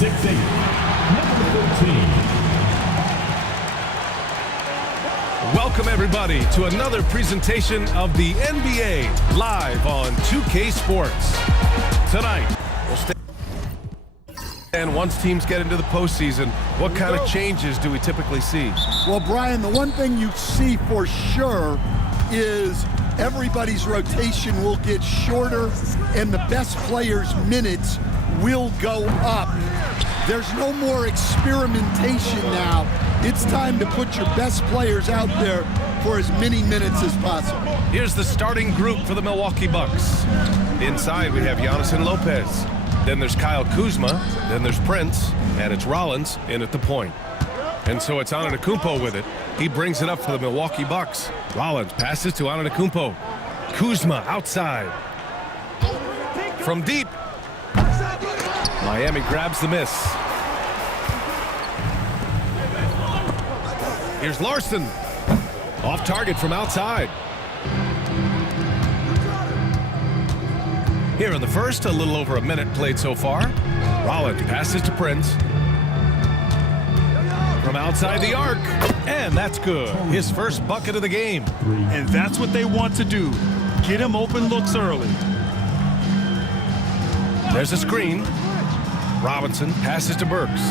6'8", number 13. Welcome, everybody, to another presentation of the NBA live on 2K Sports. Tonight, we'll stay. And once teams get into the postseason, what kind of changes do we typically see? Well, Brian, the one thing you see for sure is everybody's rotation will get shorter and the best players' minutes will go up. There's no more experimentation now. It's time to put your best players out there for as many minutes as possible. Here's the starting group for the Milwaukee Bucks. Inside, we have Giannis and Lopez. Then there's Kyle Kuzma. Then there's Prince. And it's Rollins in at the point. And so it's Antetokounmpo with it. He brings it up for the Milwaukee Bucks. Rollins passes to Antetokounmpo. Kuzma outside. From deep. Miami grabs the miss. Here's Larson. Off target from outside. Here in the first, a little over a minute played so far. Rollins passes to Prince. From outside the arc. And that's good. His first bucket of the game. And that's what they want to do. Get him open looks early. There's a screen. Robinson passes to Burks.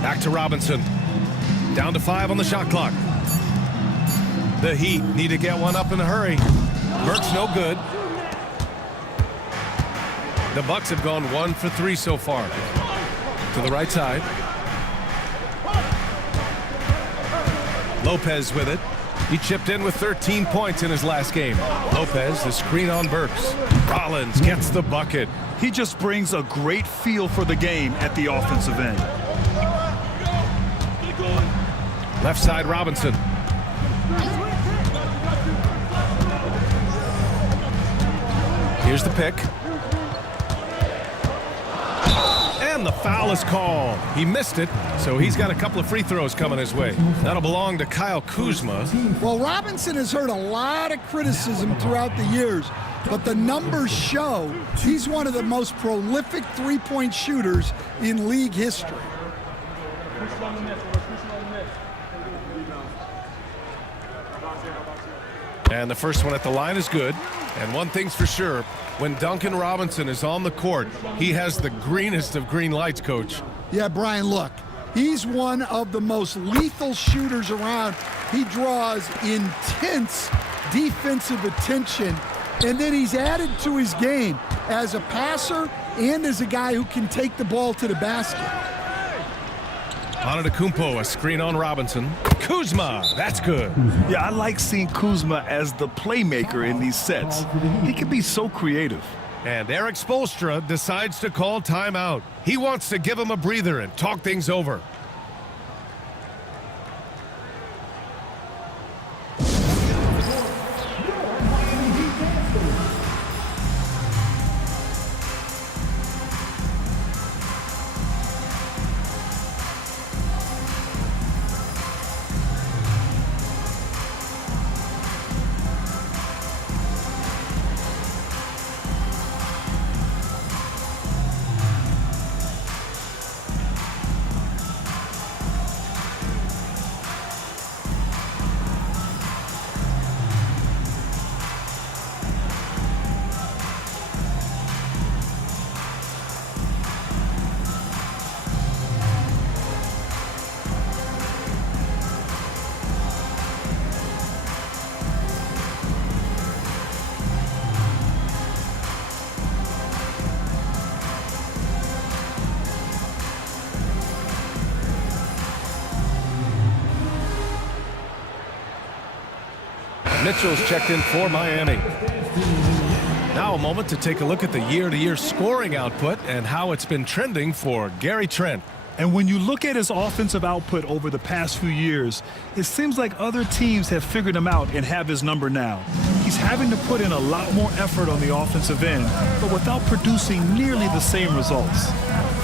Back to Robinson. Down to 5 on the shot clock. The Heat need to get one up in a hurry. Burks no good. The Bucks have gone 1 for 3 so far. To the right side. Lopez with it. He chipped in with 13 points in his last game. Lopez, the screen on Burks. Rollins gets the bucket. He just brings a great feel for the game at the offensive end. Left side, Robinson. Here's the pick. And the foul is called. He missed it, so he's got a couple of free throws coming his way. That'll belong to Kyle Kuzma. Well, Robinson has heard a lot of criticism throughout the years, but the numbers show he's one of the most prolific three-point shooters in league history. And the first one at the line is good. And one thing's for sure, when Duncan Robinson is on the court, he has the greenest of green lights, Coach. Yeah, Brian, look, he's one of the most lethal shooters around. He draws intense defensive attention, and then he's added to his game as a passer and as a guy who can take the ball to the basket. Antetokounmpo, a screen on Robinson. Kuzma, that's good. Yeah, I like seeing Kuzma as the playmaker in these sets. He can be so creative. And Eric Spoelstra decides to call timeout. He wants to give him a breather and talk things over. Mitchell's checked in for Miami. Now a moment to take a look at the year-to-year scoring output and how it's been trending for Gary Trent. And when you look at his offensive output over the past few years, it seems like other teams have figured him out and have his number now. He's having to put in a lot more effort on the offensive end, but without producing nearly the same results.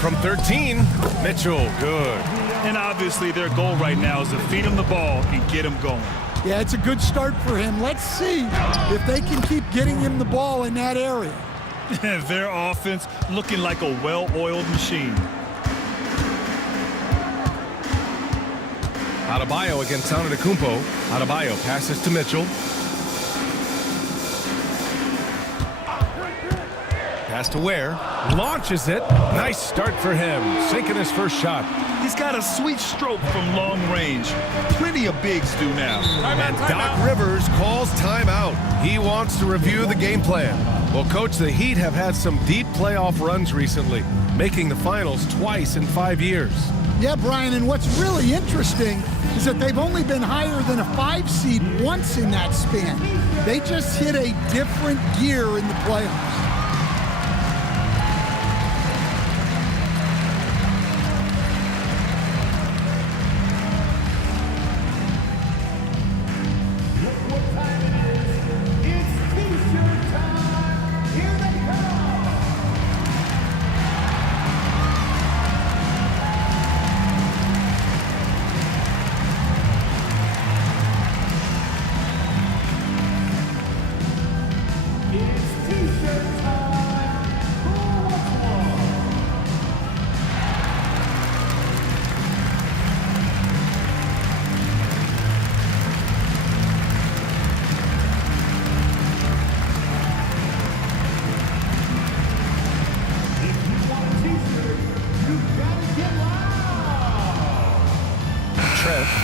From 13, Mitchell, good. And obviously their goal right now is to feed him the ball and get him going. Yeah, it's a good start for him. Let's see if they can keep getting him the ball in that area. Their offense looking like a well-oiled machine. Adebayo against Antetokounmpo. Adebayo passes to Mitchell. Pass to Ware. Launches it. Nice start for him. Sinking his first shot. He's got a sweet stroke from long range. Plenty of bigs do now. And Doc Rivers calls timeout. He wants to review the game plan. Well, Coach, the Heat have had some deep playoff runs recently, making the finals twice in 5 years. Yeah, Brian, and what's really interesting is that they've only been higher than a 5 seed once in that span. They just hit a different gear in the playoffs.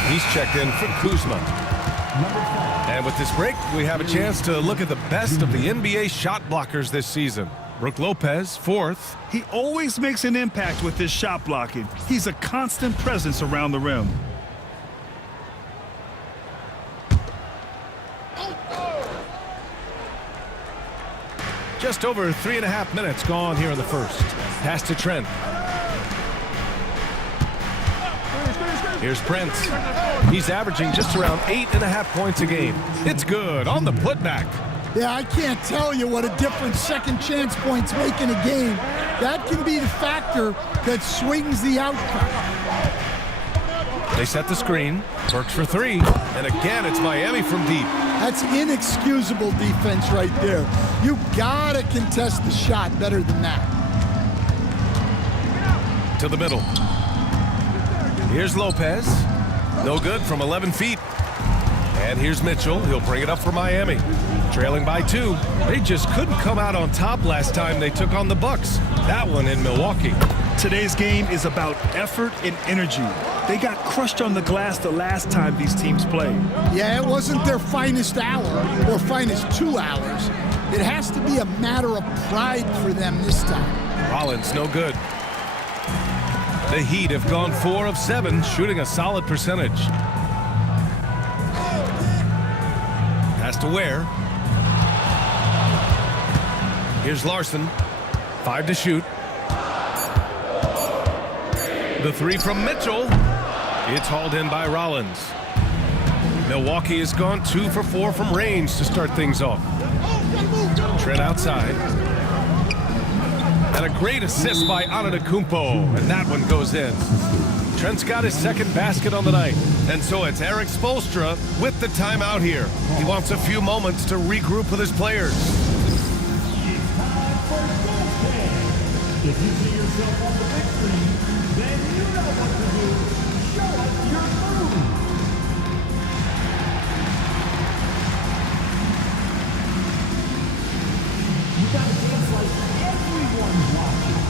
He's checked in for Kuzma. And with this break, we have a chance to look at the best of the NBA shot blockers this season. Brook Lopez, fourth. He always makes an impact with his shot blocking. He's a constant presence around the rim. Just over 3.5 minutes gone here in the first. Pass to Trent. Here's Prince. He's averaging just around 8.5 points a game. It's good on the putback. Yeah, I can't tell you what a difference second chance points make in a game. That can be the factor that swings the outcome. They set the screen. Works for three. And again, it's Miami from deep. That's inexcusable defense right there. You gotta contest the shot better than that. To the middle. Here's Lopez. No good from 11 feet. And here's Mitchell. He'll bring it up for Miami. Trailing by 2. They just couldn't come out on top last time they took on the Bucks. That one in Milwaukee. Today's game is about effort and energy. They got crushed on the glass the last time these teams played. Yeah, it wasn't their finest hour or finest 2 hours. It has to be a matter of pride for them this time. Rollins, no good. The Heat have gone 4 of 7, shooting a solid percentage. Pass to Ware. Here's Larson. 5 to shoot. The 3 from Mitchell. It's hauled in by Rollins. Milwaukee has gone 2 for 4 from range to start things off. Trent outside. And a great assist by Antetokounmpo, and that one goes in. Trent's got his second basket on the night, and so it's Eric Spoelstra with the timeout here. He wants a few moments to regroup with his players. It's time for goaltending. If you see yourself on the big screen, then you know what to do. Show us your move. You got to dance like everyone's watching.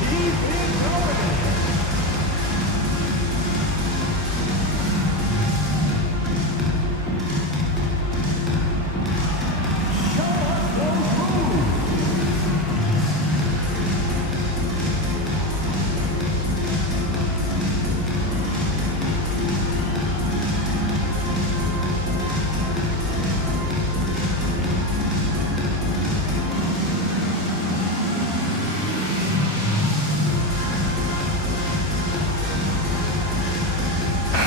He's in Oregon. Show us those moves.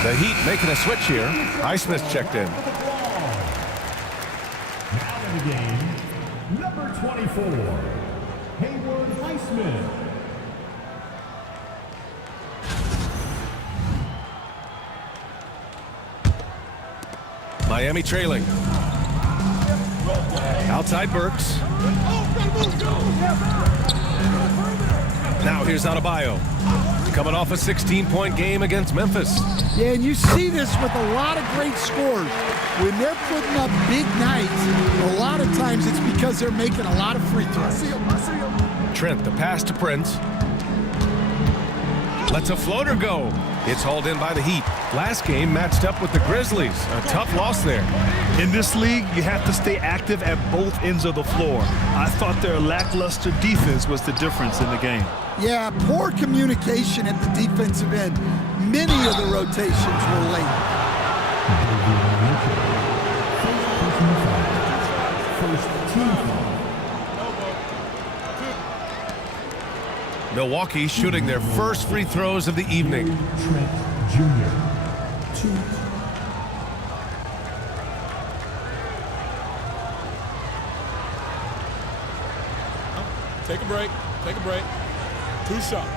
The Heat making a switch here. Highsmith checked in. Now in the game, number 24, Hayward Highsmith. Miami trailing. Outside Burks. Now here's Adebayo. Coming off a 16-point game against Memphis. Yeah, and you see this with a lot of great scores. When they're putting up big nights, a lot of times it's because they're making a lot of free throws. Trent, the pass to Prince. Lets a floater go. It's hauled in by the Heat. Last game matched up with the Grizzlies. A tough loss there. In this league, you have to stay active at both ends of the floor. I thought their lackluster defense was the difference in the game. Yeah, poor communication at the defensive end. Many of the rotations were late. First team foul. Milwaukee shooting their first free throws of the evening. Trent Jr. 2. Take a break. Take a break. 2 shots.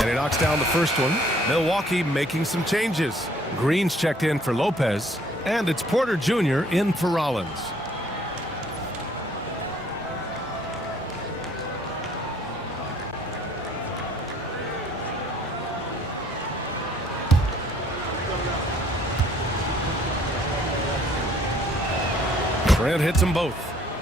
And he knocks down the first one. Milwaukee making some changes. Green's checked in for Lopez. And it's Porter Jr. in for Rollins. Grant hits them both.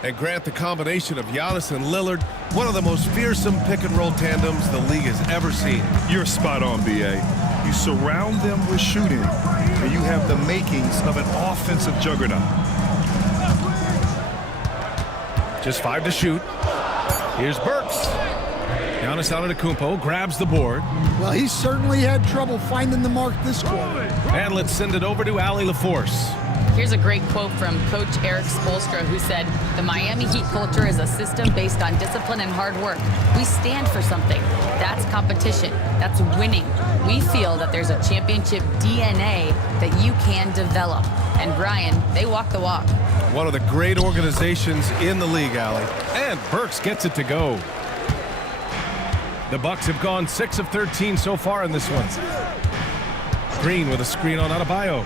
And Grant, the combination of Giannis and Lillard, one of the most fearsome pick-and-roll tandems the league has ever seen. You're spot on, B.A. You surround them with shooting, and you have the makings of an offensive juggernaut. Just 5 to shoot. Here's Burks. Giannis Antetokounmpo grabs the board. Well, he certainly had trouble finding the mark this quarter. And let's send it over to Allie LaForce. Here's a great quote from Coach Eric Spoelstra, who said, "The Miami Heat culture is a system based on discipline and hard work. We stand for something. That's competition. That's winning. We feel that there's a championship DNA that you can develop." And Brian, they walk the walk. One of the great organizations in the league, Allie. And Burks gets it to go. The Bucks have gone 6 of 13 so far in this one. Green with a screen on Adebayo.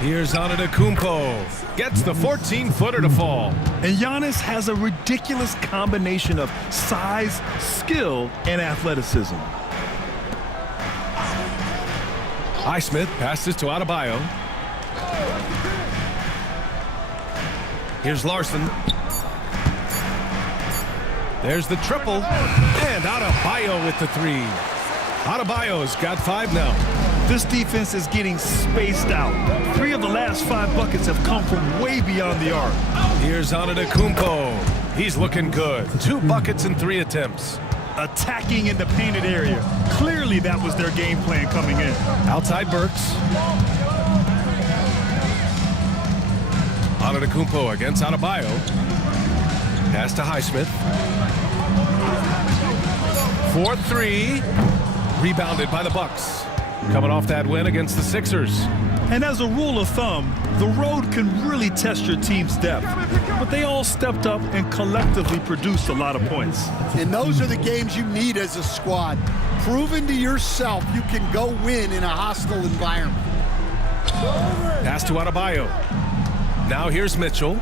Here's Antetokounmpo. Gets the 14-footer to fall. And Giannis has a ridiculous combination of size, skill, and athleticism. Highsmith passes to Adebayo. Here's Larson. There's the triple. And Adebayo with the 3. Adebayo's got 5 now. This defense is getting spaced out. 3 of the last 5 buckets have come from way beyond the arc. Here's Antetokounmpo. He's looking good. 2 buckets and 3 attempts. Attacking in the painted area. Clearly that was their game plan coming in. Outside Burks. Antetokounmpo against Adebayo. Pass to Highsmith. 4-3. Rebounded by the Bucks. Coming off that win against the Sixers. And as a rule of thumb, the road can really test your team's depth. But they all stepped up and collectively produced a lot of points. And those are the games you need as a squad. Proving to yourself you can go win in a hostile environment. Pass to Adebayo. Now here's Mitchell.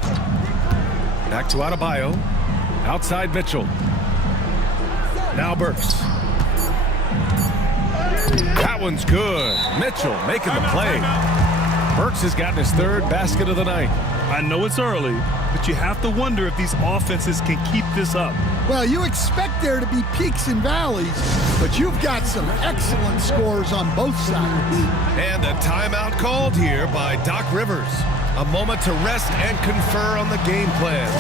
Back to Adebayo. Outside Mitchell. Now Burks. That one's good. Mitchell making the play. Burks has gotten his 3rd basket of the night. I know it's early, but you have to wonder if these offenses can keep this up. Well, you expect there to be peaks and valleys, but you've got some excellent scores on both sides. And a timeout called here by Doc Rivers. A moment to rest and confer on the game plan.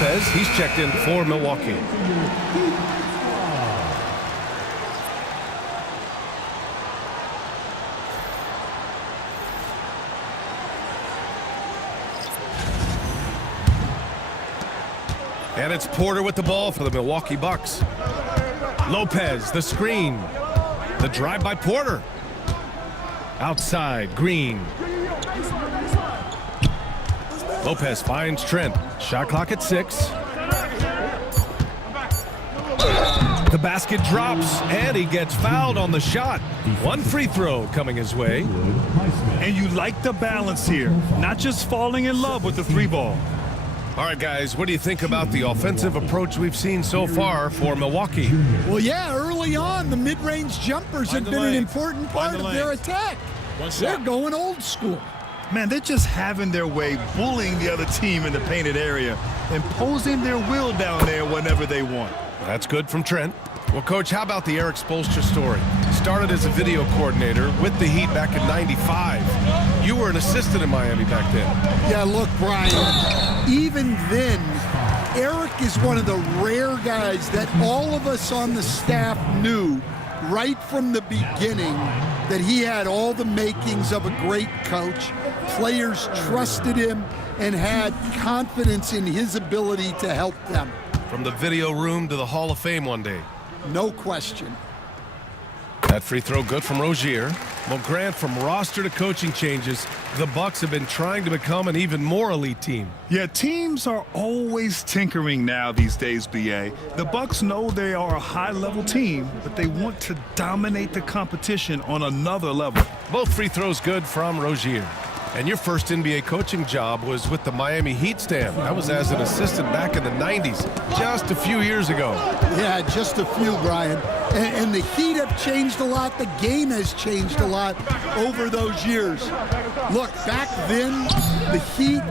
Lopez. He's checked in for Milwaukee. And it's Porter with the ball for the Milwaukee Bucks. Lopez, the screen. The drive by Porter. Outside, Green. Lopez finds Trent. Shot clock at 6. The basket drops, and he gets fouled on the shot. One free throw coming his way. And you like the balance here, not just falling in love with the 3-ball. All right, guys, what do you think about the offensive approach we've seen so far for Milwaukee? Well, yeah, early on, the mid-range jumpers have been an important part of their attack. They're going old school. Man, they're just having their way, bullying the other team in the painted area, imposing their will down there whenever they want. That's good from Trent. Well, Coach, how about the Eric Spoelstra story? Started as a video coordinator with the Heat back in '95. You were an assistant in Miami back then. Yeah, look, Brian, even then, Eric is one of the rare guys that all of us on the staff knew right from the beginning that he had all the makings of a great coach. Players trusted him and had confidence in his ability to help them. From the video room to the Hall of Fame one day. No question. That free throw good from Rozier. Well, Grant, from roster to coaching changes, the Bucks have been trying to become an even more elite team. Yeah, teams are always tinkering now these days, BA. The Bucks know they are a high-level team, but they want to dominate the competition on another level. Both free throws good from Rozier. And your first NBA coaching job was with the Miami Heat, Stan. That was as an assistant back in the 90s, just a few years ago. Yeah, just a few, Brian. And the Heat have changed a lot. The game has changed a lot over those years. Look, back then, the Heat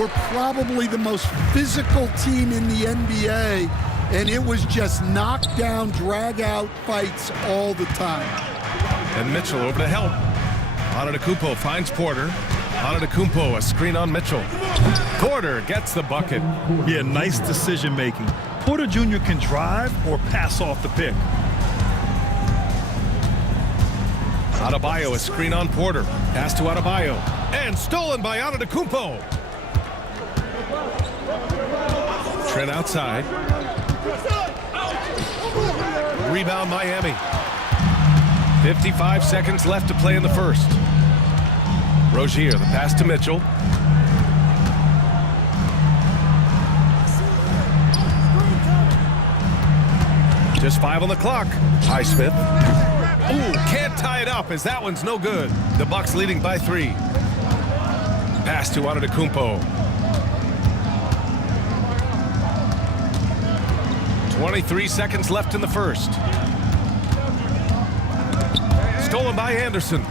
were probably the most physical team in the NBA, and it was just knockdown, drag-out fights all the time. And Mitchell over to help. Antetokounmpo finds Porter. Antetokounmpo, a screen on Mitchell. Porter gets the bucket. Yeah, nice decision making. Porter Jr. can drive or pass off the pick. Adebayo, a screen on Porter. Pass to Adebayo. And stolen by Antetokounmpo. Trent outside. Rebound Miami. 55 seconds left to play in the first. Rozier, the pass to Mitchell. Just 5 on the clock. Highsmith. Ooh, can't tie it up as that one's no good. The Bucks leading by 3. Pass to Antetokounmpo. 23 seconds left in the first. Stolen by Anderson.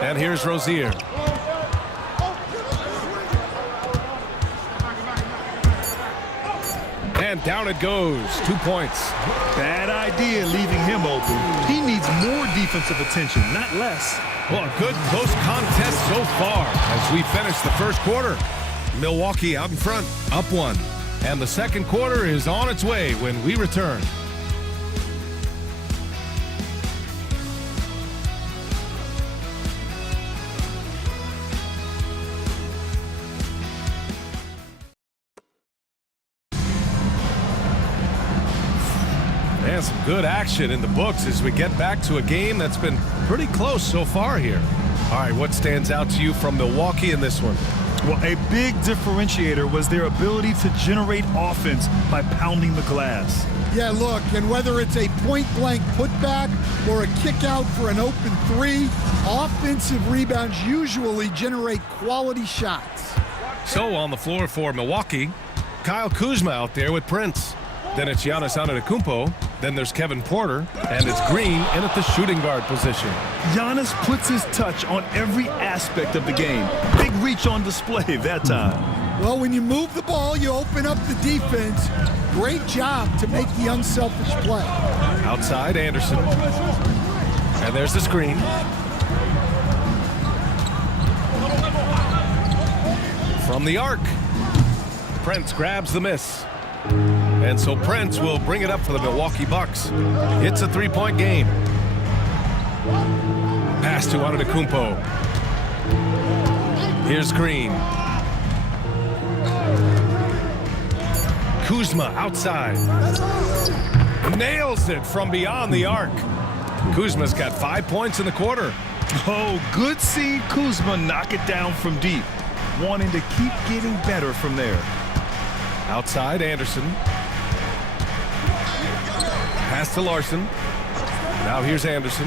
And here's Rozier. And down it goes. 2 points. Bad idea leaving him open. He needs more defensive attention, not less. Well, a good close contest so far as we finish the first quarter. Milwaukee out in front, up 1. And the second quarter is on its way when we return. And some good action in the books as we get back to a game that's been pretty close so far here. All right, what stands out to you from Milwaukee in this one? Well, a big differentiator was their ability to generate offense by pounding the glass. Yeah, look, and whether it's a point-blank putback or a kick out for an open 3, offensive rebounds usually generate quality shots. So on the floor for Milwaukee, Kyle Kuzma out there with Prince. Then it's Giannis Antetokounmpo. Then there's Kevin Porter. And it's Green in at the shooting guard position. Giannis puts his touch on every aspect of the game. Big reach on display that time. Well, when you move the ball, you open up the defense. Great job to make the unselfish play. Outside, Anderson. And there's the screen. From from the arc. Prince grabs the miss. And so Prince will bring it up for the Milwaukee Bucks. It's a three-point game. Pass to Antetokounmpo. Here's Green. Kuzma outside. Nails it from beyond the arc. Kuzma's got 5 points in the quarter. Oh, good seeing Kuzma knock it down from deep. Wanting to keep getting better from there. Outside, Anderson. Pass to Larson. Now here's Anderson.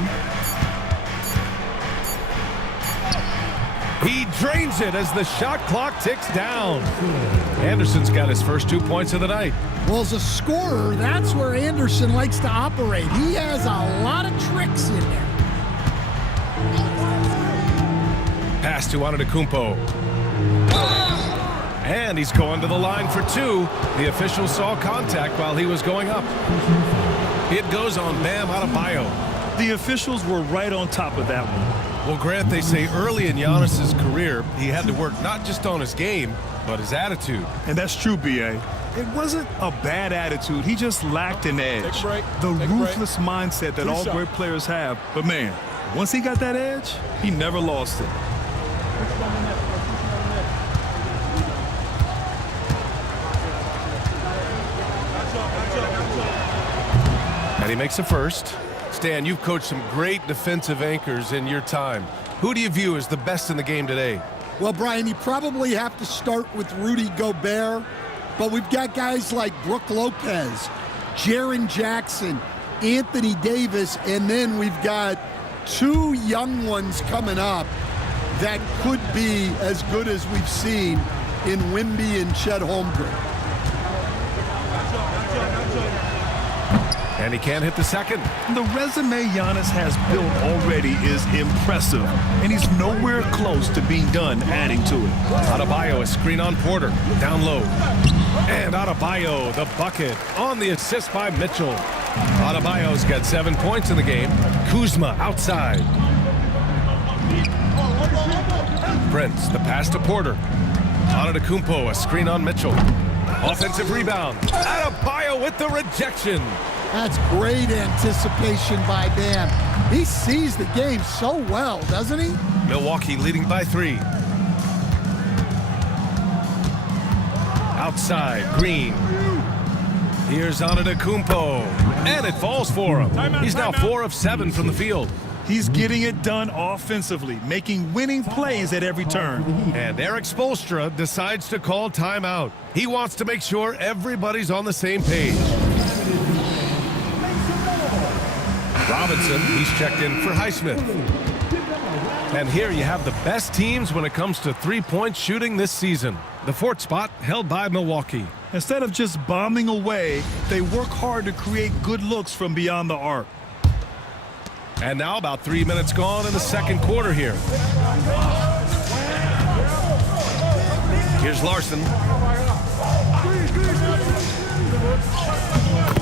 He drains it as the shot clock ticks down. Anderson's got his first 2 points of the night. Well, as a scorer, that's where Anderson likes to operate. He has a lot of tricks in there. Pass to Antetokounmpo. And he's going to the line for two. The official saw contact while he was going up. It goes on Bam Adebayo. The officials were right on top of that one. Well, Grant, they say early in Giannis's career, he had to work not just on his game, but his attitude. And that's true, B.A. It wasn't a bad attitude. He just lacked an edge. The ruthless mindset that all great players have. But, man, once he got that edge, he never lost it. And he makes a first. Stan, you've coached some great defensive anchors in your time. Who do you view as the best in the game today? Well, Brian, you probably have to start with Rudy Gobert, but we've got guys like Brook Lopez, Jaren Jackson, Anthony Davis, and then we've got two young ones coming up that could be as good as we've seen in Wemby and Chet Holmgren. And he can't hit the second. The resume Giannis has built already is impressive, and he's nowhere close to being done adding to it. Adebayo, a screen on Porter, down low. And Adebayo, the bucket, on the assist by Mitchell. Adebayo's got 7 points in the game. Kuzma outside. Prince, the pass to Porter. Antetokounmpo, a screen on Mitchell. Offensive rebound. Adebayo with the rejection. That's great anticipation by Bam. He sees the game so well, doesn't he? Milwaukee leading by 3. Outside, Green. Here's Antetokounmpo. And it falls for him. He's now 4 of 7 from the field. He's getting it done offensively, making winning plays at every turn. And Eric Spoelstra decides to call timeout. He wants to make sure everybody's on the same page. Robinson, he's checked in for Highsmith. And here you have the best teams when it comes to three-point shooting this season. The 4th spot held by Milwaukee. Instead of just bombing away, they work hard to create good looks from beyond the arc. And now about 3 minutes gone in the second quarter here. Here's Larson.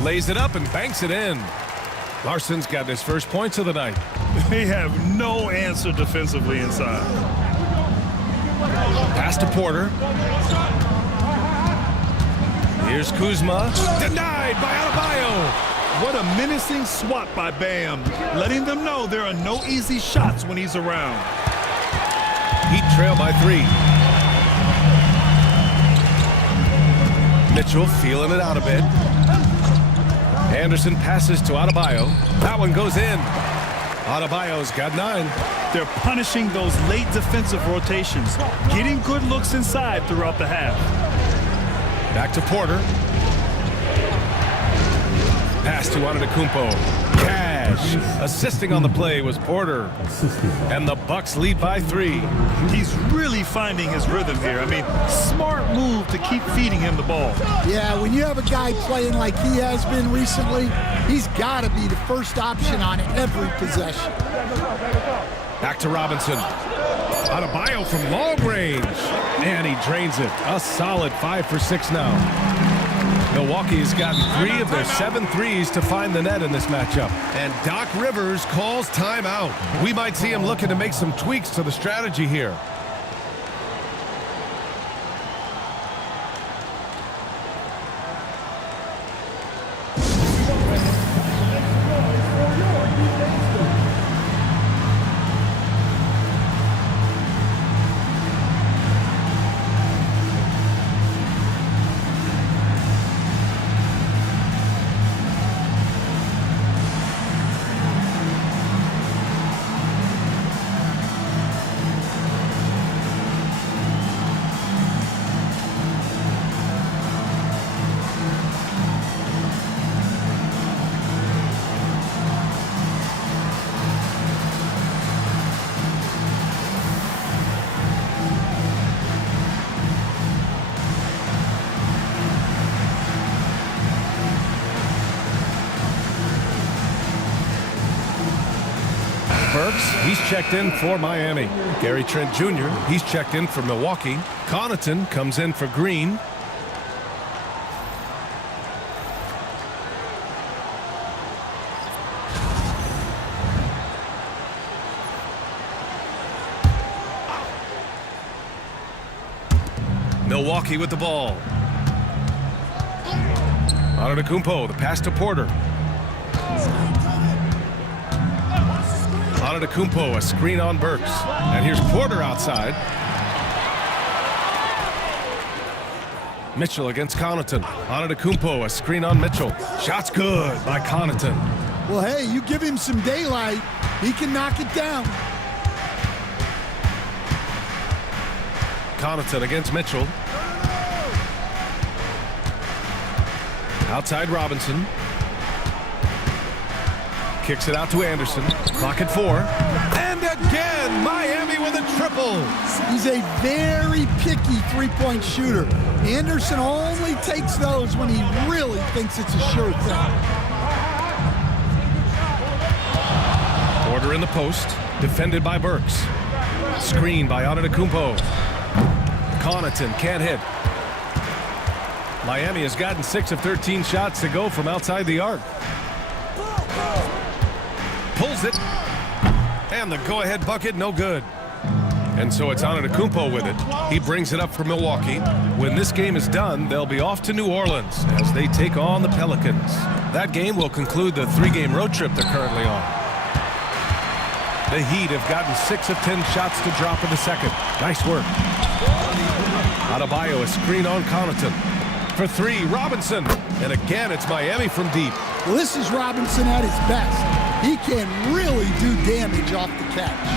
Lays it up and banks it in. Larson's got his first points of the night. They have no answer defensively inside. Pass to Porter. Here's Kuzma. Denied by Adebayo. What a menacing swat by Bam, letting them know there are no easy shots when he's around. Heat trail by 3. Mitchell feeling it out a bit. Anderson passes to Adebayo. That one goes in. Adebayo's got 9. They're punishing those late defensive rotations, getting good looks inside throughout the half. Back to Porter. Pass to Antetokounmpo. Cash. Assisting on the play was Porter. And the Bucks lead by 3. He's really finding his rhythm here. I mean, smart move to keep feeding him the ball. Yeah, when you have a guy playing like he has been recently, he's got to be the first option on every possession. Back to Robinson. Adebayo from long range. And he drains it. A solid 5 for 6 now. Milwaukee has gotten 3 of their 7 threes to find the net in this matchup. And Doc Rivers calls timeout. We might see him looking to make some tweaks to the strategy here. Burks, he's checked in for Miami. Gary Trent Jr., he's checked in for Milwaukee. Connaughton comes in for Green. Milwaukee with the ball. Antetokounmpo, the pass to Porter. Antetokounmpo, a screen on Burks. And here's Porter outside. Mitchell against Connaughton. Antetokounmpo, a screen on Mitchell. Shot's good by Connaughton. Well, hey, you give him some daylight, he can knock it down. Connaughton against Mitchell. Outside Robinson. Kicks it out to Anderson. Clock at 4. And again, Miami with a triple. He's a very picky three-point shooter. Anderson only takes those when he really thinks it's a sure thing. Porter in the post. Defended by Burks. Screen by Antetokounmpo. Connaughton can't hit. Miami has gotten 6 of 13 shots to go from outside the arc. Pulls it. And the go-ahead bucket, no good. And so it's Antetokounmpo with it. He brings it up for Milwaukee. When this game is done, they'll be off to New Orleans as they take on the Pelicans. That game will conclude the 3-game road trip they're currently on. The Heat have gotten 6 of 10 shots to drop in the second. Nice work. Adebayo, a screen on Connaughton. For 3, Robinson. And again, it's Miami from deep. Well, this is Robinson at his best. He can really do damage off the catch.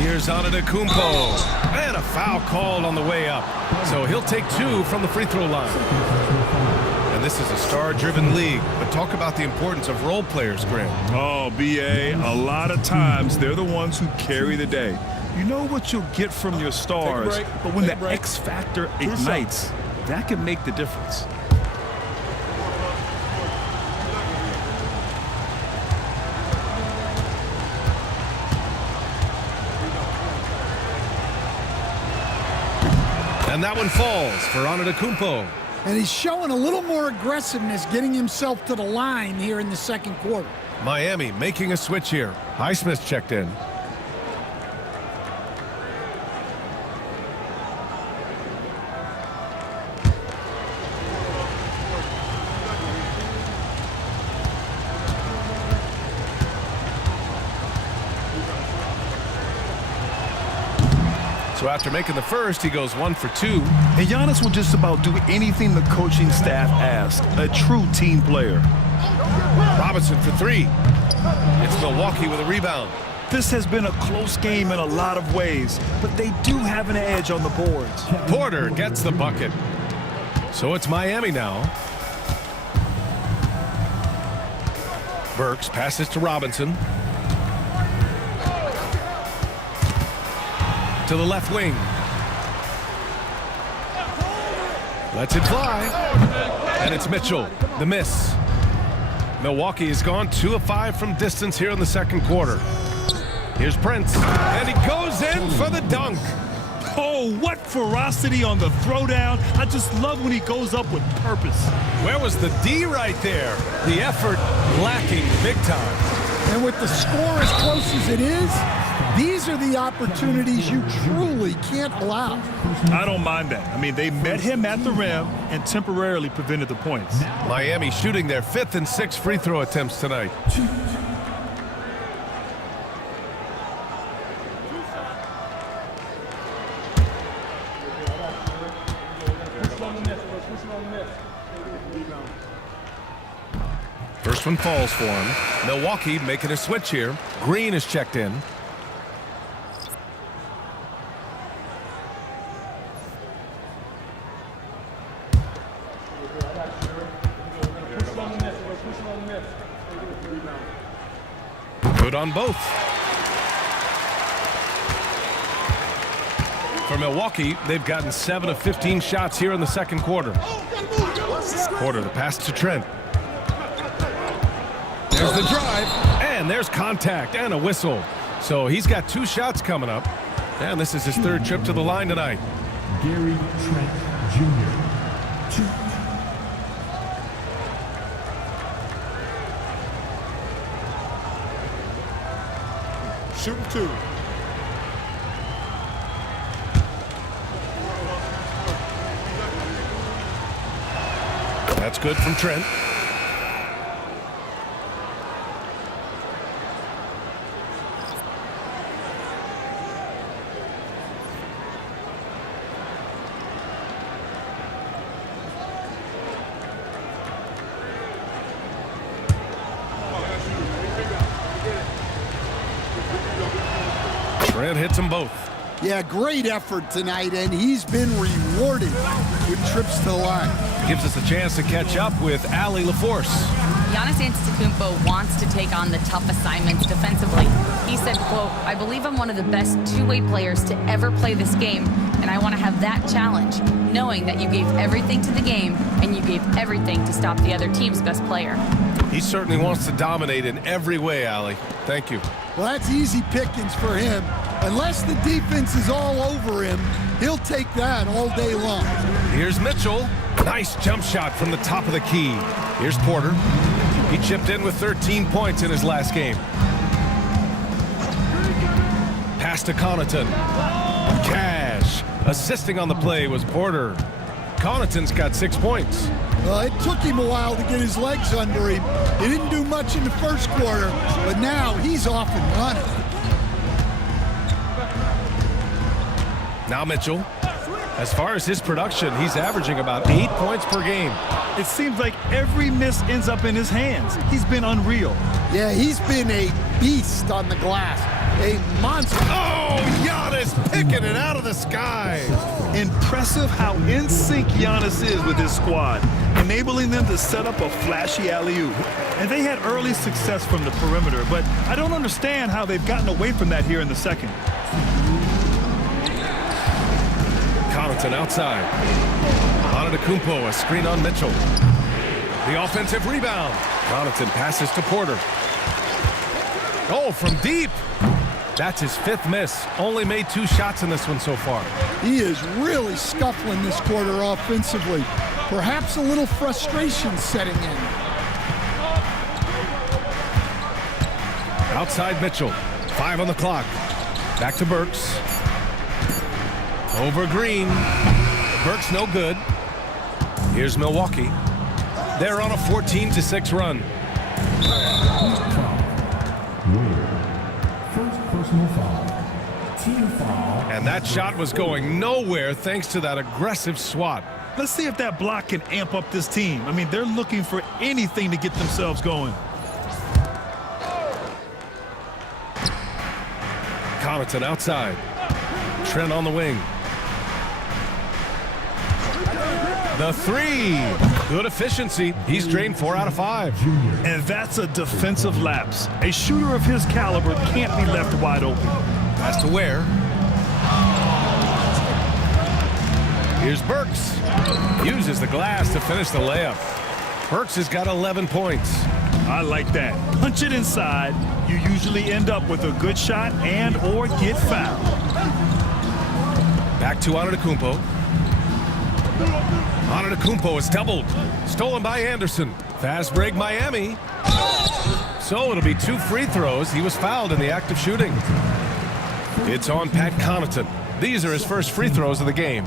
Here's Antetokounmpo. And a foul called on the way up. So he'll take 2 from the free throw line. And this is a star-driven league. But talk about the importance of role players, Graham. Oh, B.A., a lot of times they're the ones who carry the day. You know what you'll get from your stars, but when the X factor ignites, that can make the difference. And that one falls for Antetokounmpo. And he's showing a little more aggressiveness getting himself to the line here in the second quarter. Miami making a switch here. Highsmith checked in. So after making the first, he goes 1 for 2. And Giannis will just about do anything the coaching staff asks. A true team player. Robinson for 3. It's Milwaukee with a rebound. This has been a close game in a lot of ways, but they do have an edge on the boards. Porter gets the bucket. So it's Miami now. Burks passes to Robinson. To the left wing. Lets it fly. And it's Mitchell. The miss. Milwaukee has gone 2 of 5 from distance here in the second quarter. Here's Prince. And he goes in for the dunk. Oh, what ferocity on the throwdown. I just love when he goes up with purpose. Where was the D right there? The effort lacking big time. And with the score as close as it is, these are the opportunities you truly can't allow. I don't mind that. I mean, they met him at the rim and temporarily prevented the points. Miami shooting their 5th and 6th free throw attempts tonight. First one falls for him. Milwaukee making a switch here. Green is checked in. Good on both. For Milwaukee, they've gotten 7 of 15 shots here in the second quarter. Porter, the pass to Trent. There's the drive, and And there's contact and a whistle. So he's got 2 shots coming up. And this is his 3rd trip to the line tonight. Gary Trent Jr. 2. Shooting 2. That's good from Trent. Trent hits them both. Yeah, great effort tonight, and he's been rewarded with trips to the line. Gives us a chance to catch up with Allie LaForce. Giannis Antetokounmpo wants to take on the tough assignments defensively. He said, quote, "I believe I'm one of the best two-way players to ever play this game, and I want to have that challenge, knowing that you gave everything to the game and you gave everything to stop the other team's best player." He certainly wants to dominate in every way, Allie. Thank you. Well, that's easy pickings for him. Unless the defense is all over him, he'll take that all day long. Here's Mitchell. Nice jump shot from the top of the key. Here's Porter. He chipped in with 13 points in his last game. Pass to Connaughton. Cash. Assisting on the play was Porter. Connaughton's got 6 points. Well, it took him a while to get his legs under him. He didn't do much in the first quarter, but now he's off and running. Now Mitchell. As far as his production, he's averaging about 8 points per game. It seems like every miss ends up in his hands. He's been unreal. Yeah, he's been a beast on the glass. A monster. Oh, Giannis picking it out of the sky. Impressive how in sync Giannis is with his squad, enabling them to set up a flashy alley-oop. And they had early success from the perimeter, but I don't understand how they've gotten away from that here in the second. Connaughton outside. Antetokounmpo, a screen on Mitchell. The offensive rebound. Connaughton passes to Porter. Oh, from deep. That's his 5th miss. Only made 2 shots in this one so far. He is really scuffling this quarter offensively. Perhaps a little frustration setting in. Outside Mitchell. 5 on the clock. Back to Burks. Over Green. Burks no good. Here's Milwaukee. They're on a 14-6 run. First personal foul. Team foul. And that shot was going nowhere thanks to that aggressive swat. Let's see if that block can amp up this team. I mean, they're looking for anything to get themselves going. Connaughton outside. Trent on the wing. The 3. Good efficiency. He's drained 4 out of 5. And that's a defensive lapse. A shooter of his caliber can't be left wide open. Pass to Ware. Here's Burks. Uses the glass to finish the layup. Burks has got 11 points. I like that. Punch it inside. You usually end up with a good shot and or get fouled. Back to Antetokounmpo. Antetokounmpo is doubled. Stolen by Anderson. Fast break Miami. So it'll be 2 free throws. He was fouled in the act of shooting. It's on Pat Connaughton. These are his first free throws of the game.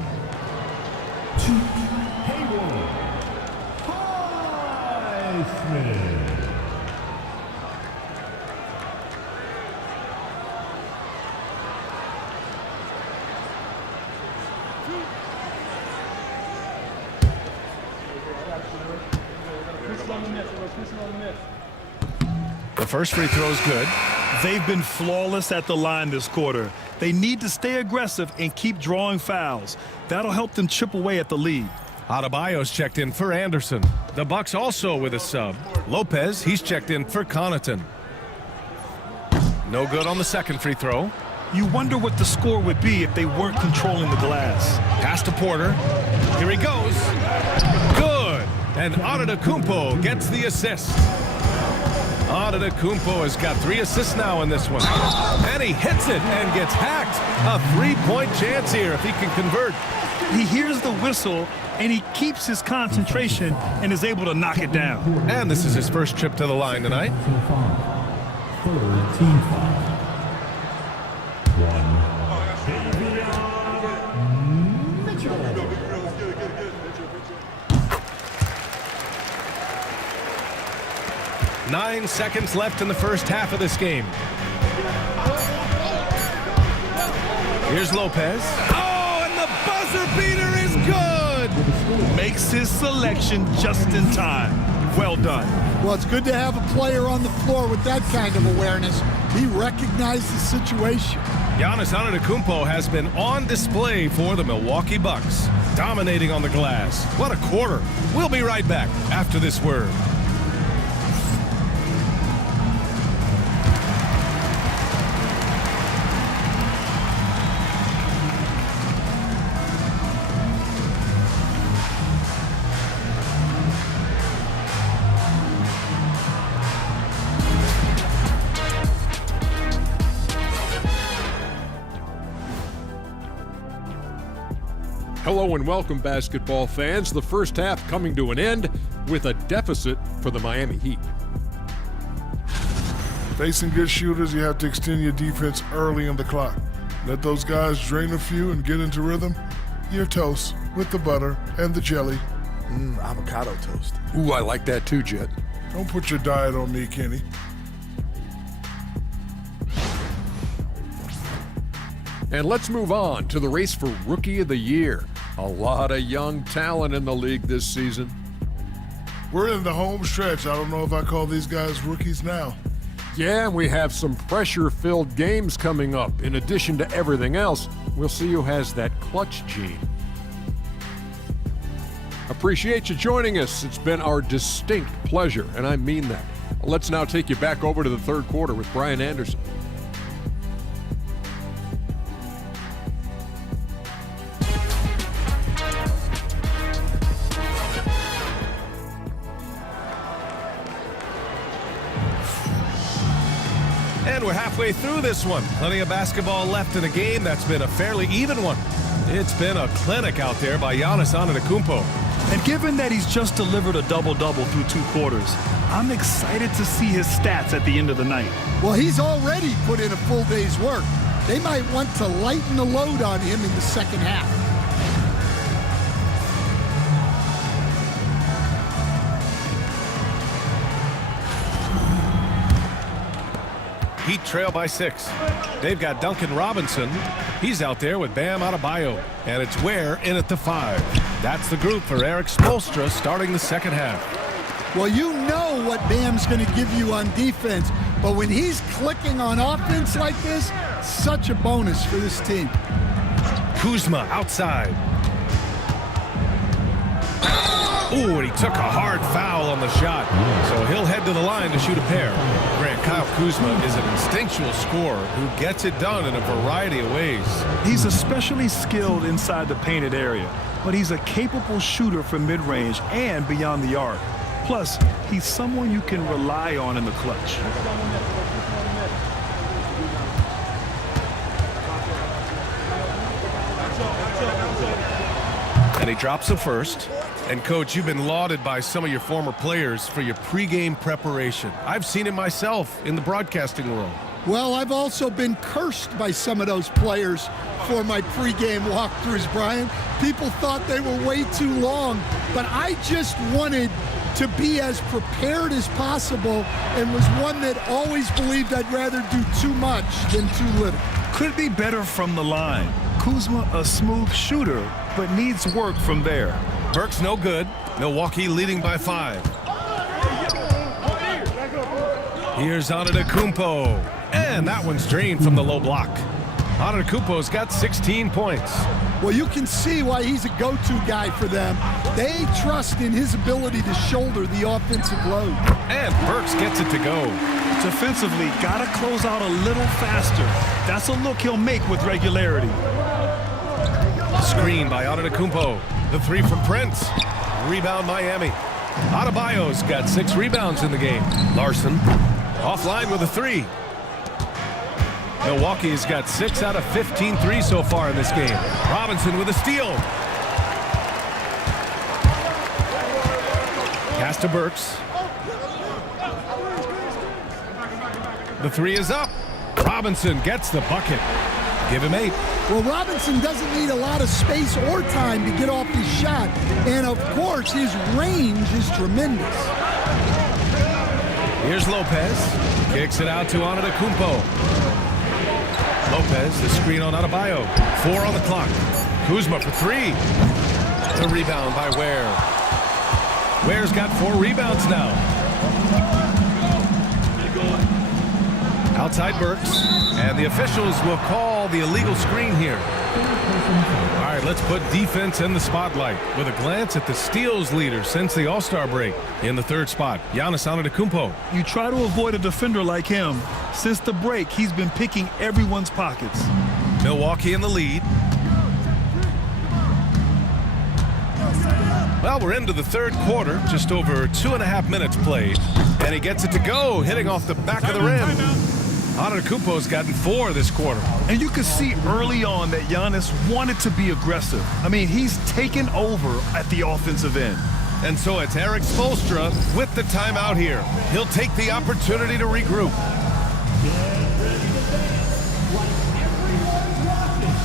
The first free throw is good. They've been flawless at the line this quarter. They need to stay aggressive and keep drawing fouls. That'll help them chip away at the lead. Adebayo's checked in for Anderson. The Bucks also with a sub. Lopez, he's checked in for Connaughton. No good on the second free throw. You wonder what the score would be if they weren't controlling the glass. Pass to Porter. Here he goes. Good. And Antetokounmpo gets the assist. Antetokounmpo has got 3 assists now in this one. And he hits it and gets hacked. A 3-point chance here if he can convert. He hears the whistle, and he keeps his concentration and is able to knock it down. And this is his first trip to the line tonight. Third team foul. 9 seconds left in the first half of this game. Here's Lopez. Oh, and the buzzer beater is good! Makes his selection just in time. Well done. Well, it's good to have a player on the floor with that kind of awareness. He recognized the situation. Giannis Antetokounmpo has been on display for the Milwaukee Bucks, dominating on the glass. What a quarter. We'll be right back after this word. Hello and welcome, basketball fans. The first half coming to an end with a deficit for the Miami Heat. Facing good shooters, you have to extend your defense early in the clock. Let those guys drain a few and get into rhythm. You're toast with the butter and the jelly. Avocado toast. Ooh, I like that too, Jet. Don't put your diet on me, Kenny. And let's move on to the race for Rookie of the Year. A lot of young talent in the league this season. We're in the home stretch. I don't know if I call these guys rookies now. Yeah, and we have some pressure-filled games coming up. In addition to everything else, we'll see who has that clutch gene. Appreciate you joining us. It's been our distinct pleasure, and I mean that. Let's now take you back over to the third quarter with Brian Anderson. And we're halfway through this one. Plenty of basketball left in a game that's been a fairly even one. It's been a clinic out there by Giannis Antetokounmpo. And given that he's just delivered a double-double through 2 quarters, I'm excited to see his stats at the end of the night. Well, he's already put in a full day's work. They might want to lighten the load on him in the second half. Heat trail by 6. They've got Duncan Robinson. He's out there with Bam Adebayo. And it's Ware in at the 5. That's the group for Eric Spoelstra starting the second half. Well, you know what Bam's going to give you on defense, but when he's clicking on offense like this, such a bonus for this team. Kuzma outside. Ooh, and he took a hard foul on the shot. So he'll head to the line to shoot a pair. Grant, Kyle Kuzma is an instinctual scorer who gets it done in a variety of ways. He's especially skilled inside the painted area, but he's a capable shooter from mid-range and beyond the arc. Plus, he's someone you can rely on in the clutch. And he drops the first. And, Coach, you've been lauded by some of your former players for your pregame preparation. I've seen it myself in the broadcasting world. Well, I've also been cursed by some of those players for my pregame walkthroughs, Brian. People thought they were way too long, but I just wanted to be as prepared as possible and was one that always believed I'd rather do too much than too little. Could be better from the line. Kuzma, a smooth shooter, but needs work from there. Burke's no good. Milwaukee leading by 5. Here's Antetokounmpo. And that one's drained from the low block. Antetokounmpo's got 16 points. Well, you can see why he's a go-to guy for them. They trust in his ability to shoulder the offensive load. And Burks gets it to go. Defensively, gotta close out a little faster. That's a look he'll make with regularity. Screen by Antetokounmpo. The 3 from Prince. Rebound Miami. Adebayo's got 6 rebounds in the game. Larson Offline with a 3. Milwaukee's got 6 out of 15 threes so far in this game. Robinson with a steal. Pass to Burks. The 3 is up. Robinson gets the bucket. Give him 8. Well, Robinson doesn't need a lot of space or time to get off his shot. And, of course, his range is tremendous. Here's Lopez. Kicks it out to Antetokounmpo. Lopez, the screen on Adebayo. 4 on the clock. Kuzma for 3. The rebound by Ware. Ware's got 4 rebounds now. Outside Burks. And the officials will call the illegal screen here. All right, let's put defense in the spotlight with a glance at the steals leader since the All-Star break. In the 3rd spot, Giannis Antetokounmpo. You try to avoid a defender like him. Since the break, he's been picking everyone's pockets. Milwaukee in the lead. Well, we're into the 3rd quarter, just over 2.5 minutes played. And he gets it to go, hitting off the back of the rim. Antetokounmpo's gotten 4 this quarter. And you could see early on that Giannis wanted to be aggressive. I mean, he's taken over at the offensive end. And so it's Erik Spoelstra with the timeout here. He'll take the opportunity to regroup. Get ready to dance like everyone's watching.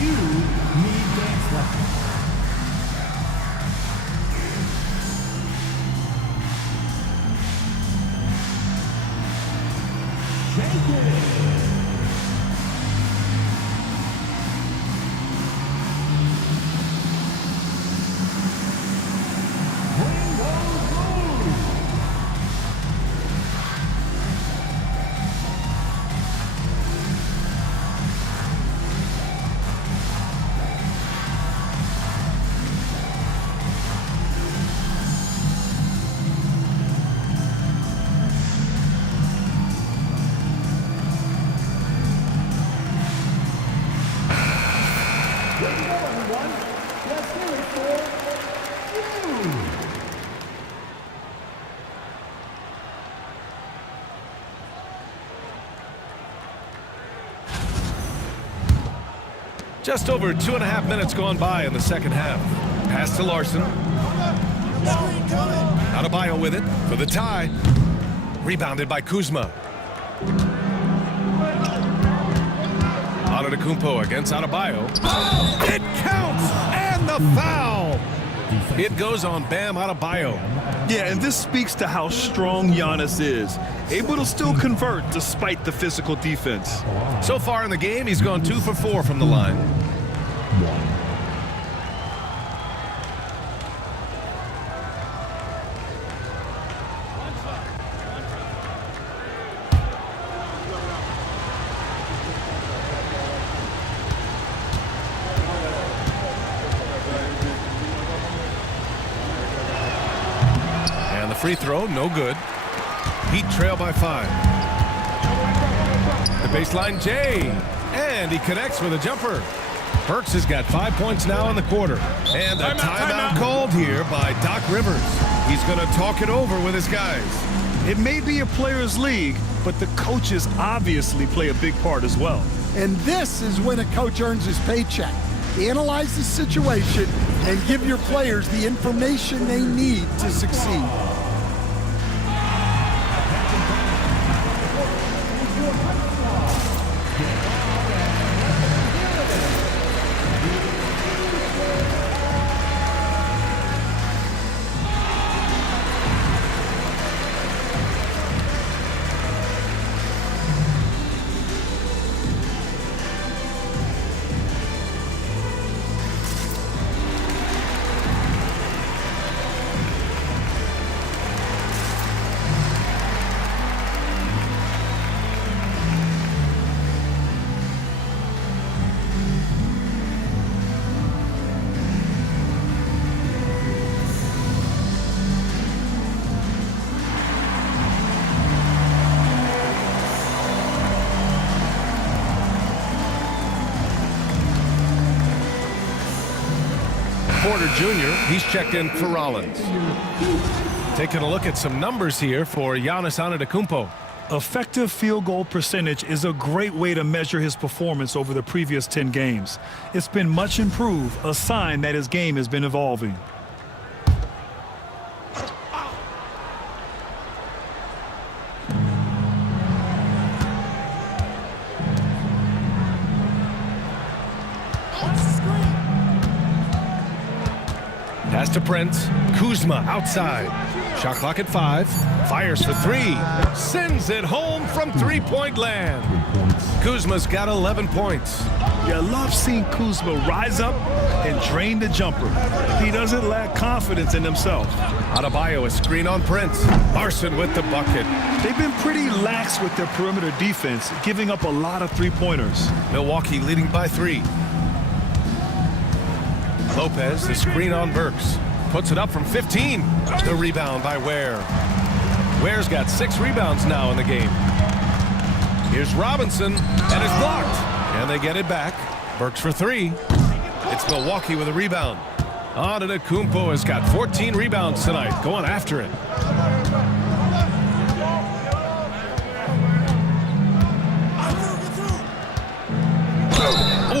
You need dance lessons. Shake it. Bring those moves. Here we go, everyone. Let's hear it for you. Just over 2.5 minutes gone by in the 2nd half. Pass to Larson. Adebayo with it for the tie. Rebounded by Kuzma. Antetokounmpo against Adebayo. It counts! And the foul! It goes on Bam Adebayo. Yeah, and this speaks to how strong Giannis is. Able to still convert despite the physical defense. So far in the game, he's gone 2 for 4 from the line. And the free throw, no good. Heat trail by 5. The baseline, Jay. And he connects with a jumper. Burks has got 5 points now in the quarter. And a timeout called here by Doc Rivers. He's going to talk it over with his guys. It may be a players' league, but the coaches obviously play a big part as well. And this is when a coach earns his paycheck. Analyze the situation and give your players the information they need to succeed. Porter Jr., he's checked in for Rollins. Taking a look at some numbers here for Giannis Antetokounmpo. Effective field goal percentage is a great way to measure his performance over the previous 10 games. It's been much improved, a sign that his game has been evolving. Pass to Prince. Kuzma outside. Shot clock at 5. Fires for 3. Sends it home from three-point land. Kuzma's got 11 points. You love seeing Kuzma rise up and drain the jumper. He doesn't lack confidence in himself. Adebayo, a screen on Prince. Larson with the bucket. They've been pretty lax with their perimeter defense, giving up a lot of three-pointers. Milwaukee leading by 3. Lopez, the screen on Burks. Puts it up from 15. The rebound by Ware. Ware's got 6 rebounds now in the game. Here's Robinson, and it's blocked. And they get it back. Burks for 3. It's Milwaukee with a rebound. Antetokounmpo has got 14 rebounds tonight, going after it.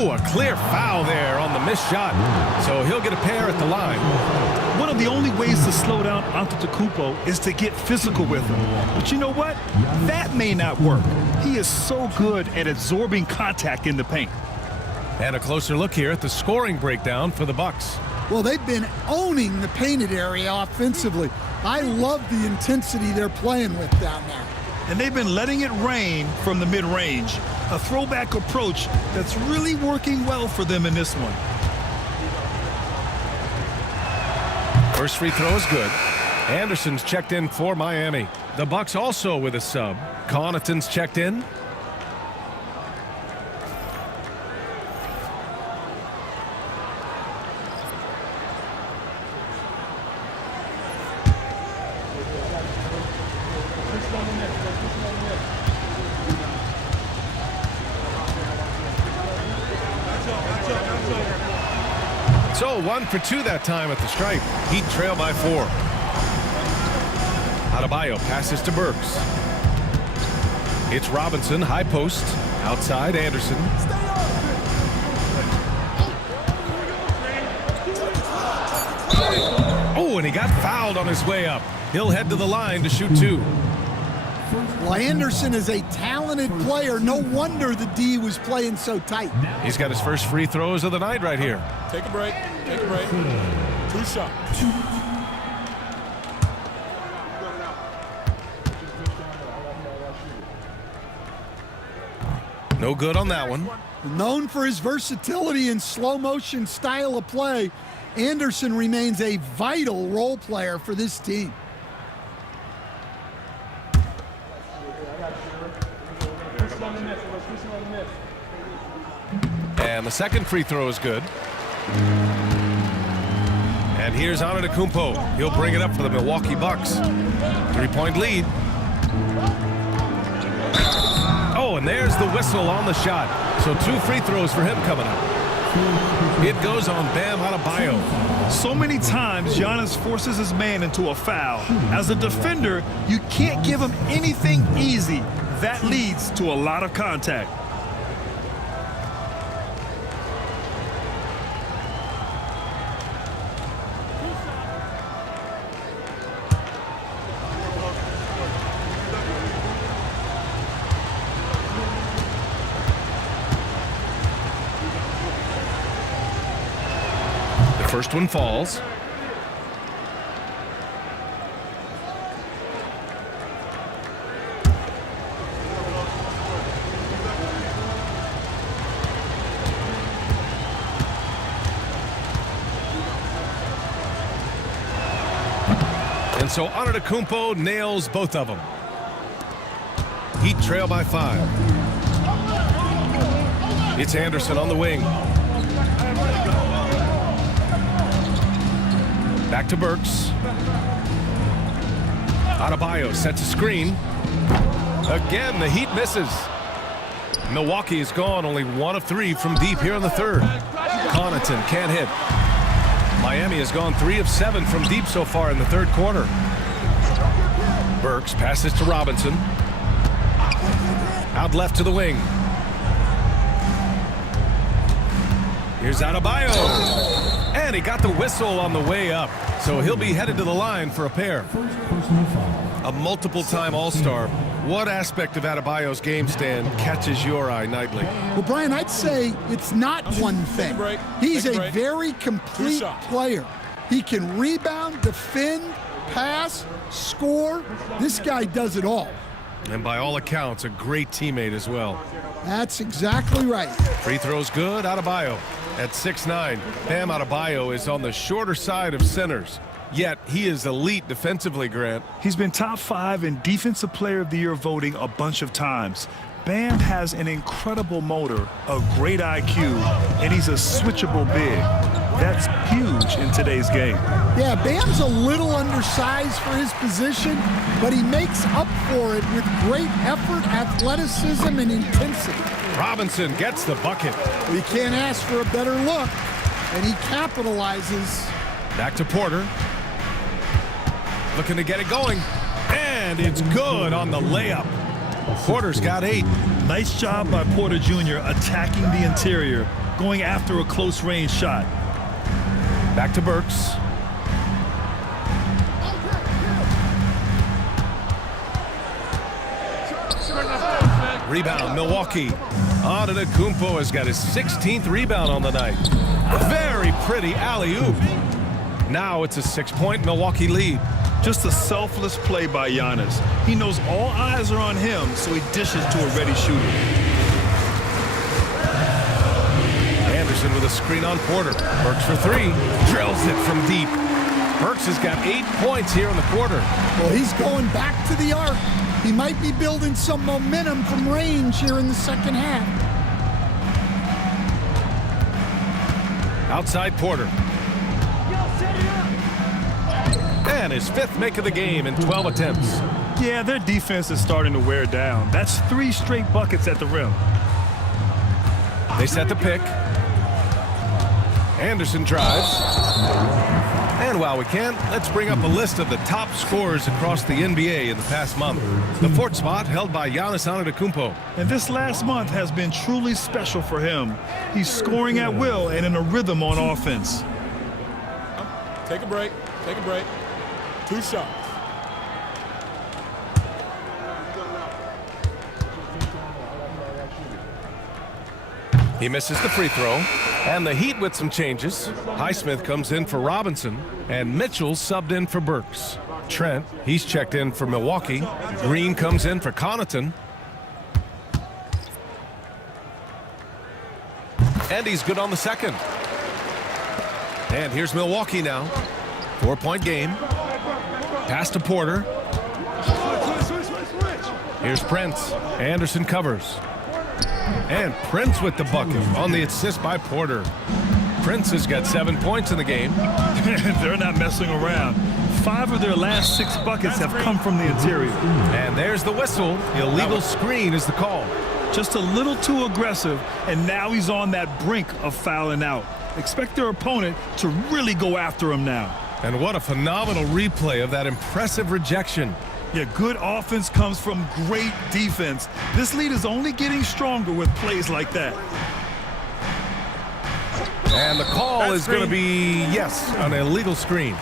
Oh, a clear foul there on the missed shot. So he'll get a pair at the line. One of the only ways to slow down Antetokounmpo is to get physical with him. But you know what? That may not work. He is so good at absorbing contact in the paint. And a closer look here at the scoring breakdown for the Bucks. Well, they've been owning the painted area offensively. I love the intensity they're playing with down there. And they've been letting it rain from the mid-range. A throwback approach that's really working well for them in this one. First free throw is good. Anderson's checked in for Miami. The Bucks also with a sub. Connaughton's checked in. So 1 for 2 that time at the stripe. Heat trail by 4. Adebayo passes to Burks. It's Robinson, high post. Outside, Anderson. Oh, and he got fouled on his way up. He'll head to the line to shoot 2. Well, Anderson is a talented player. No wonder the D was playing so tight. He's got his first free throws of the night right here. Take a break. Take a break. 2 shots. No good on that one. Known for his versatility and slow-motion style of play, Anderson remains a vital role player for this team. And the second free throw is good. And here's Antetokounmpo. He'll bring it up for the Milwaukee Bucks. 3-point lead. Oh, and there's the whistle on the shot. So 2 free throws for him coming up. It goes on Bam Adebayo. So many times Giannis forces his man into a foul. As a defender, you can't give him anything easy. That leads to a lot of contact. First one falls. And so Antetokounmpo nails both of them. Heat trail by 5. It's Anderson on the wing. Back to Burks. Adebayo sets a screen. Again, the Heat misses. Milwaukee is gone only 1 of 3 from deep here in the third. Connaughton can't hit. Miami has gone 3 of 7 from deep so far in the third quarter. Burks passes to Robinson. Out left to the wing. Here's Adebayo. And he got the whistle on the way up. So he'll be headed to the line for a pair. A multiple-time All-Star. What aspect of Adebayo's game stand catches your eye nightly? Well, Brian, I'd say it's not one thing. He's a very complete player. He can rebound, defend, pass, score. This guy does it all. And by all accounts, a great teammate as well. That's exactly right. Free throws good, Adebayo. At 6'9", Bam Adebayo is on the shorter side of centers. Yet, he is elite defensively, Grant. He's been top 5 in Defensive Player of the Year voting a bunch of times. Bam has an incredible motor, a great IQ, and he's a switchable big. That's huge in today's game. Yeah, Bam's a little undersized for his position, but he makes up for it with great effort, athleticism, and intensity. Robinson gets the bucket. We can't ask for a better look, and he capitalizes. Back to Porter. Looking to get it going. And it's good on the layup. Porter's got 8. Nice job by Porter Jr. attacking the interior, going after a close-range shot. Back to Burks. Rebound, Milwaukee. Antetokounmpo has got his 16th rebound on the night. Very pretty alley-oop. Now it's a 6-point Milwaukee lead. Just a selfless play by Giannis. He knows all eyes are on him, so he dishes to a ready shooter. Anderson with a screen on Porter. Burks for 3. Drills it from deep. Burks has got 8 points here in the quarter. Well, he's going back to the arc. He might be building some momentum from range here in the second half. Outside Porter. And his 5th make of the game in 12 attempts. Yeah, their defense is starting to wear down. That's 3 straight buckets at the rim. They set the pick. Anderson drives. And while we can, let's bring up a list of the top scorers across the NBA in the past month. The 4th spot held by Giannis Antetokounmpo. And this last month has been truly special for him. He's scoring at will and in a rhythm on offense. Take a break. Take a break. 2 shots. He misses the free throw. And the Heat with some changes. Highsmith comes in for Robinson. And Mitchell subbed in for Burks. Trent, he's checked in for Milwaukee. Green comes in for Connaughton. And he's good on the second. And here's Milwaukee now. 4-point game. Pass to Porter. Here's Prince. Anderson covers. And Prince with the bucket on the assist by Porter. Prince has got 7 points in the game. They're not messing around. 5 of their last 6 buckets have come from the interior. And there's the whistle. The illegal screen is the call. Just a little too aggressive, and now he's on that brink of fouling out. Expect their opponent to really go after him now. And what a phenomenal replay of that impressive rejection. Yeah, good offense comes from great defense. This lead is only getting stronger with plays like that. And the call is going to be, yes, an illegal screen.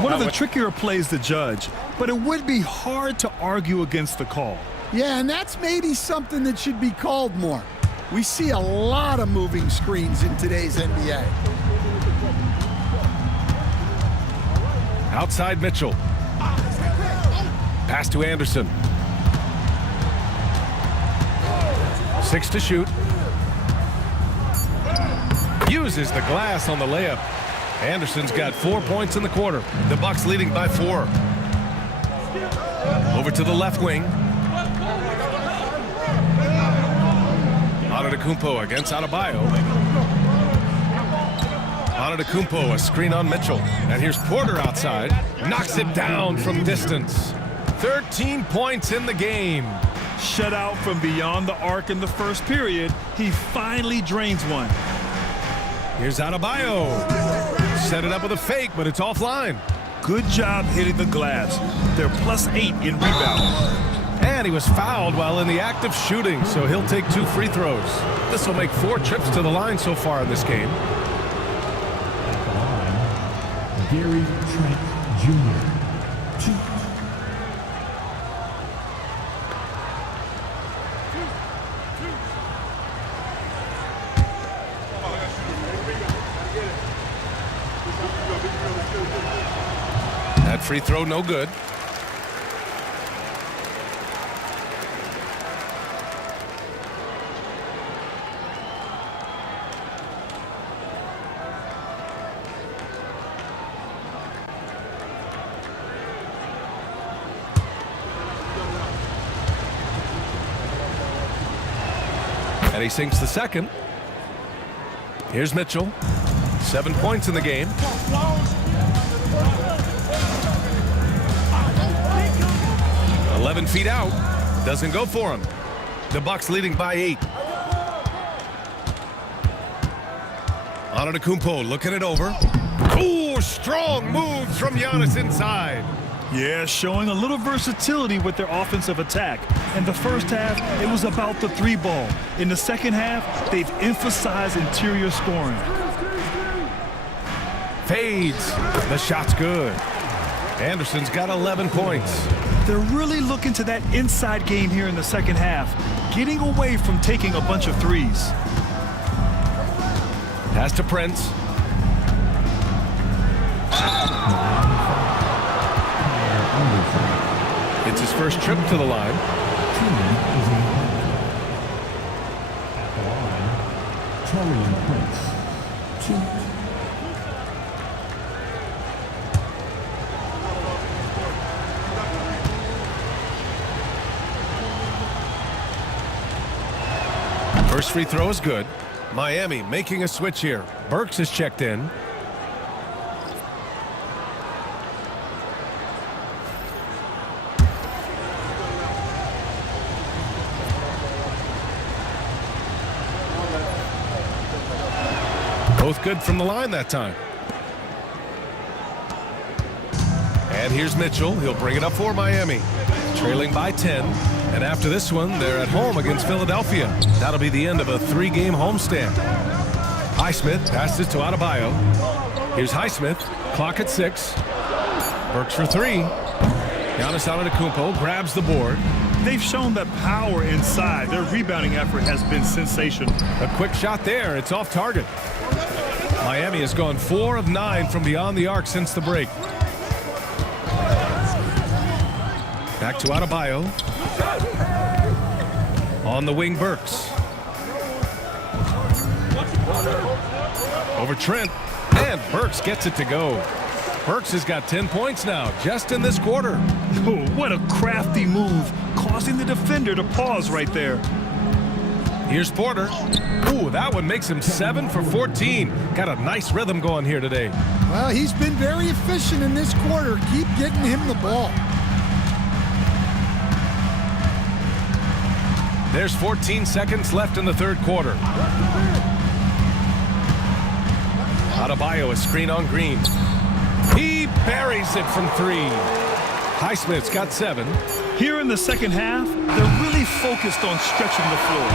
One of the trickier plays to judge, but it would be hard to argue against the call. Yeah, and that's maybe something that should be called more. We see a lot of moving screens in today's NBA. Outside Mitchell. Pass to Anderson. 6 to shoot. Uses the glass on the layup. Anderson's got 4 points in the quarter. The Bucks leading by 4. Over to the left wing. Antetokounmpo against Adebayo. Antetokounmpo, a screen on Mitchell. And here's Porter outside. Knocks it down from distance. 13 points in the game. Shut out from beyond the arc in the first period. He finally drains one. Here's Adebayo. set it up with a fake, but it's offline. Good job hitting the glass. They're +8 in rebounding. And he was fouled while in the act of shooting, so he'll take 2 free throws. This will make 4 trips to the line so far in this game. At the line, Gary Trent Jr. 2. That free throw no good. And he sinks the second. Here's Mitchell. 7 points in the game. Feet out. Doesn't go for him. The Bucks leading by 8. Antetokounmpo looking it over. Ooh, strong moves from Giannis inside. Yeah, showing a little versatility with their offensive attack. In the first half, it was about the 3-ball. In the second half, they've emphasized interior scoring. Fades. The shot's good. Anderson's got 11 points. They're really looking to that inside game here in the second half, getting away from taking a bunch of threes. Pass to Prince. It's his first trip to the line. At the line, Taurean Prince. 2. First free throw is good. Miami making a switch here. Burks is checked in. Both good from the line that time. And here's Mitchell. He'll bring it up for Miami. Trailing by 10. And after this one, they're at home against Philadelphia. That'll be the end of a 3-game homestand. Highsmith passes to Adebayo. Here's Highsmith. Clock at 6. Burks for 3. Giannis Antetokounmpo grabs the board. They've shown that power inside. Their rebounding effort has been sensational. A quick shot there. It's off target. Miami has gone 4 of 9 from beyond the arc since the break. Back to Adebayo. On the wing, Burks. Over Trent. And Burks gets it to go. Burks has got 10 points now, just in this quarter. Oh, what a crafty move, causing the defender to pause right there. Here's Porter. Ooh, that one makes him 7 for 14. Got a nice rhythm going here today. Well, he's been very efficient in this quarter. Keep getting him the ball. There's 14 seconds left in the third quarter. Adebayo, a screen on Green. He buries it from 3. Highsmith's got 7. Here in the second half, they're really focused on stretching the floor.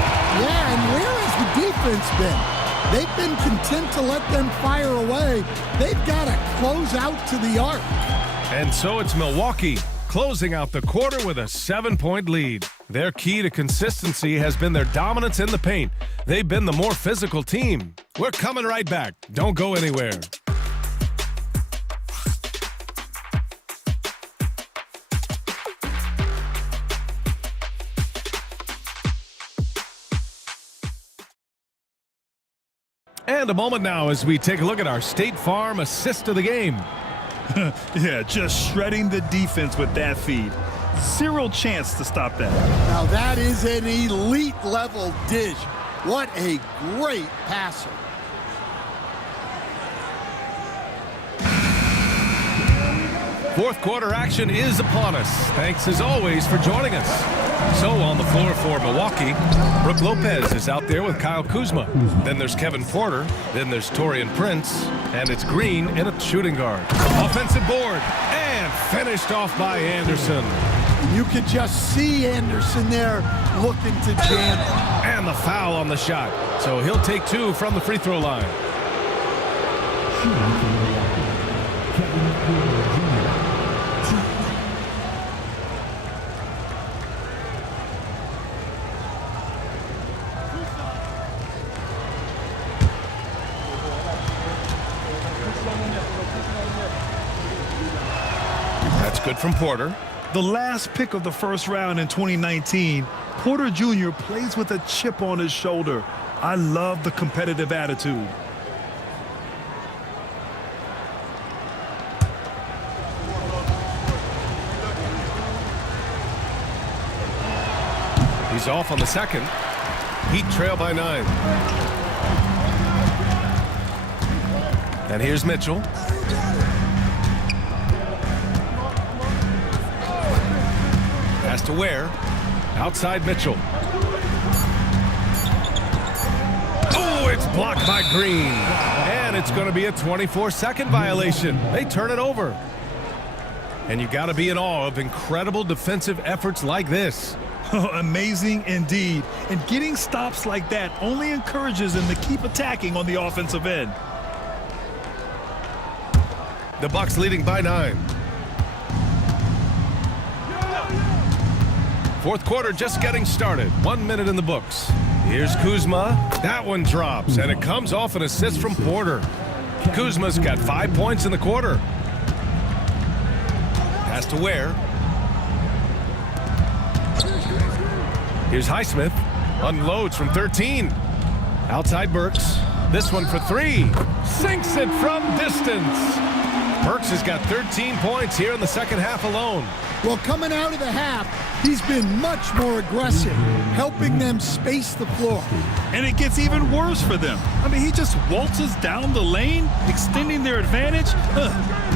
Yeah, and where has the defense been? They've been content to let them fire away. They've got to close out to the arc. And so it's Milwaukee closing out the quarter with a 7-point lead. Their key to consistency has been their dominance in the paint. They've been the more physical team. We're coming right back. Don't go anywhere. And a moment now as we take a look at our State Farm assist of the game. Yeah, just shredding the defense with that feed. Zero chance to stop that. Now that is an elite level dish. What a great passer. Fourth quarter action is upon us. Thanks as always for joining us. So on the floor for Milwaukee, Brook Lopez is out there with Kyle Kuzma. Then there's Kevin Porter. Then there's Taurean Prince. And it's Green in a shooting guard. Offensive board. And finished off by Anderson. You could just see Anderson there looking to jam it. And the foul on the shot. So he'll take 2 from the free throw line. That's good from Porter. The last pick of the first round in 2019, Porter Jr. plays with a chip on his shoulder. I love the competitive attitude. He's off on the second. Heat trail by 9. And here's Mitchell. Pass to Ware. Outside Mitchell. Oh, it's blocked by Green. And it's going to be a 24-second violation. They turn it over. And you got to be in awe of incredible defensive efforts like this. Amazing indeed. And getting stops like that only encourages them to keep attacking on the offensive end. The Bucks leading by 9. Fourth quarter just getting started. 1 minute in the books. Here's Kuzma. That one drops, and it comes off an assist from Porter. Kuzma's got 5 points in the quarter. Pass to Ware. Here's Highsmith. Unloads from 13. Outside Burks. This one for 3. Sinks it from distance. Burks has got 13 points here in the second half alone. Well, coming out of the half, he's been much more aggressive, helping them space the floor. And it gets even worse for them. I mean, he just waltzes down the lane, extending their advantage.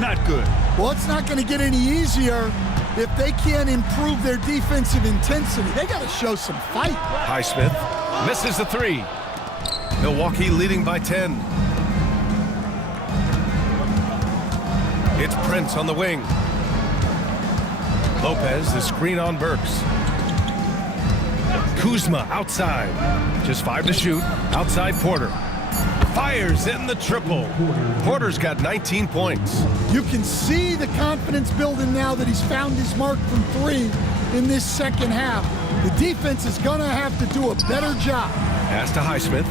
Not good. Well, it's not going to get any easier if they can't improve their defensive intensity. They got to show some fight. Highsmith misses the 3. Milwaukee leading by 10. It's Prince on the wing. Lopez, the screen on Burks. Kuzma outside. Just 5 to shoot. Outside Porter. Fires in the triple. Porter's got 19 points. You can see the confidence building now that he's found his mark from 3 in this second half. The defense is going to have to do a better job. Pass to Highsmith.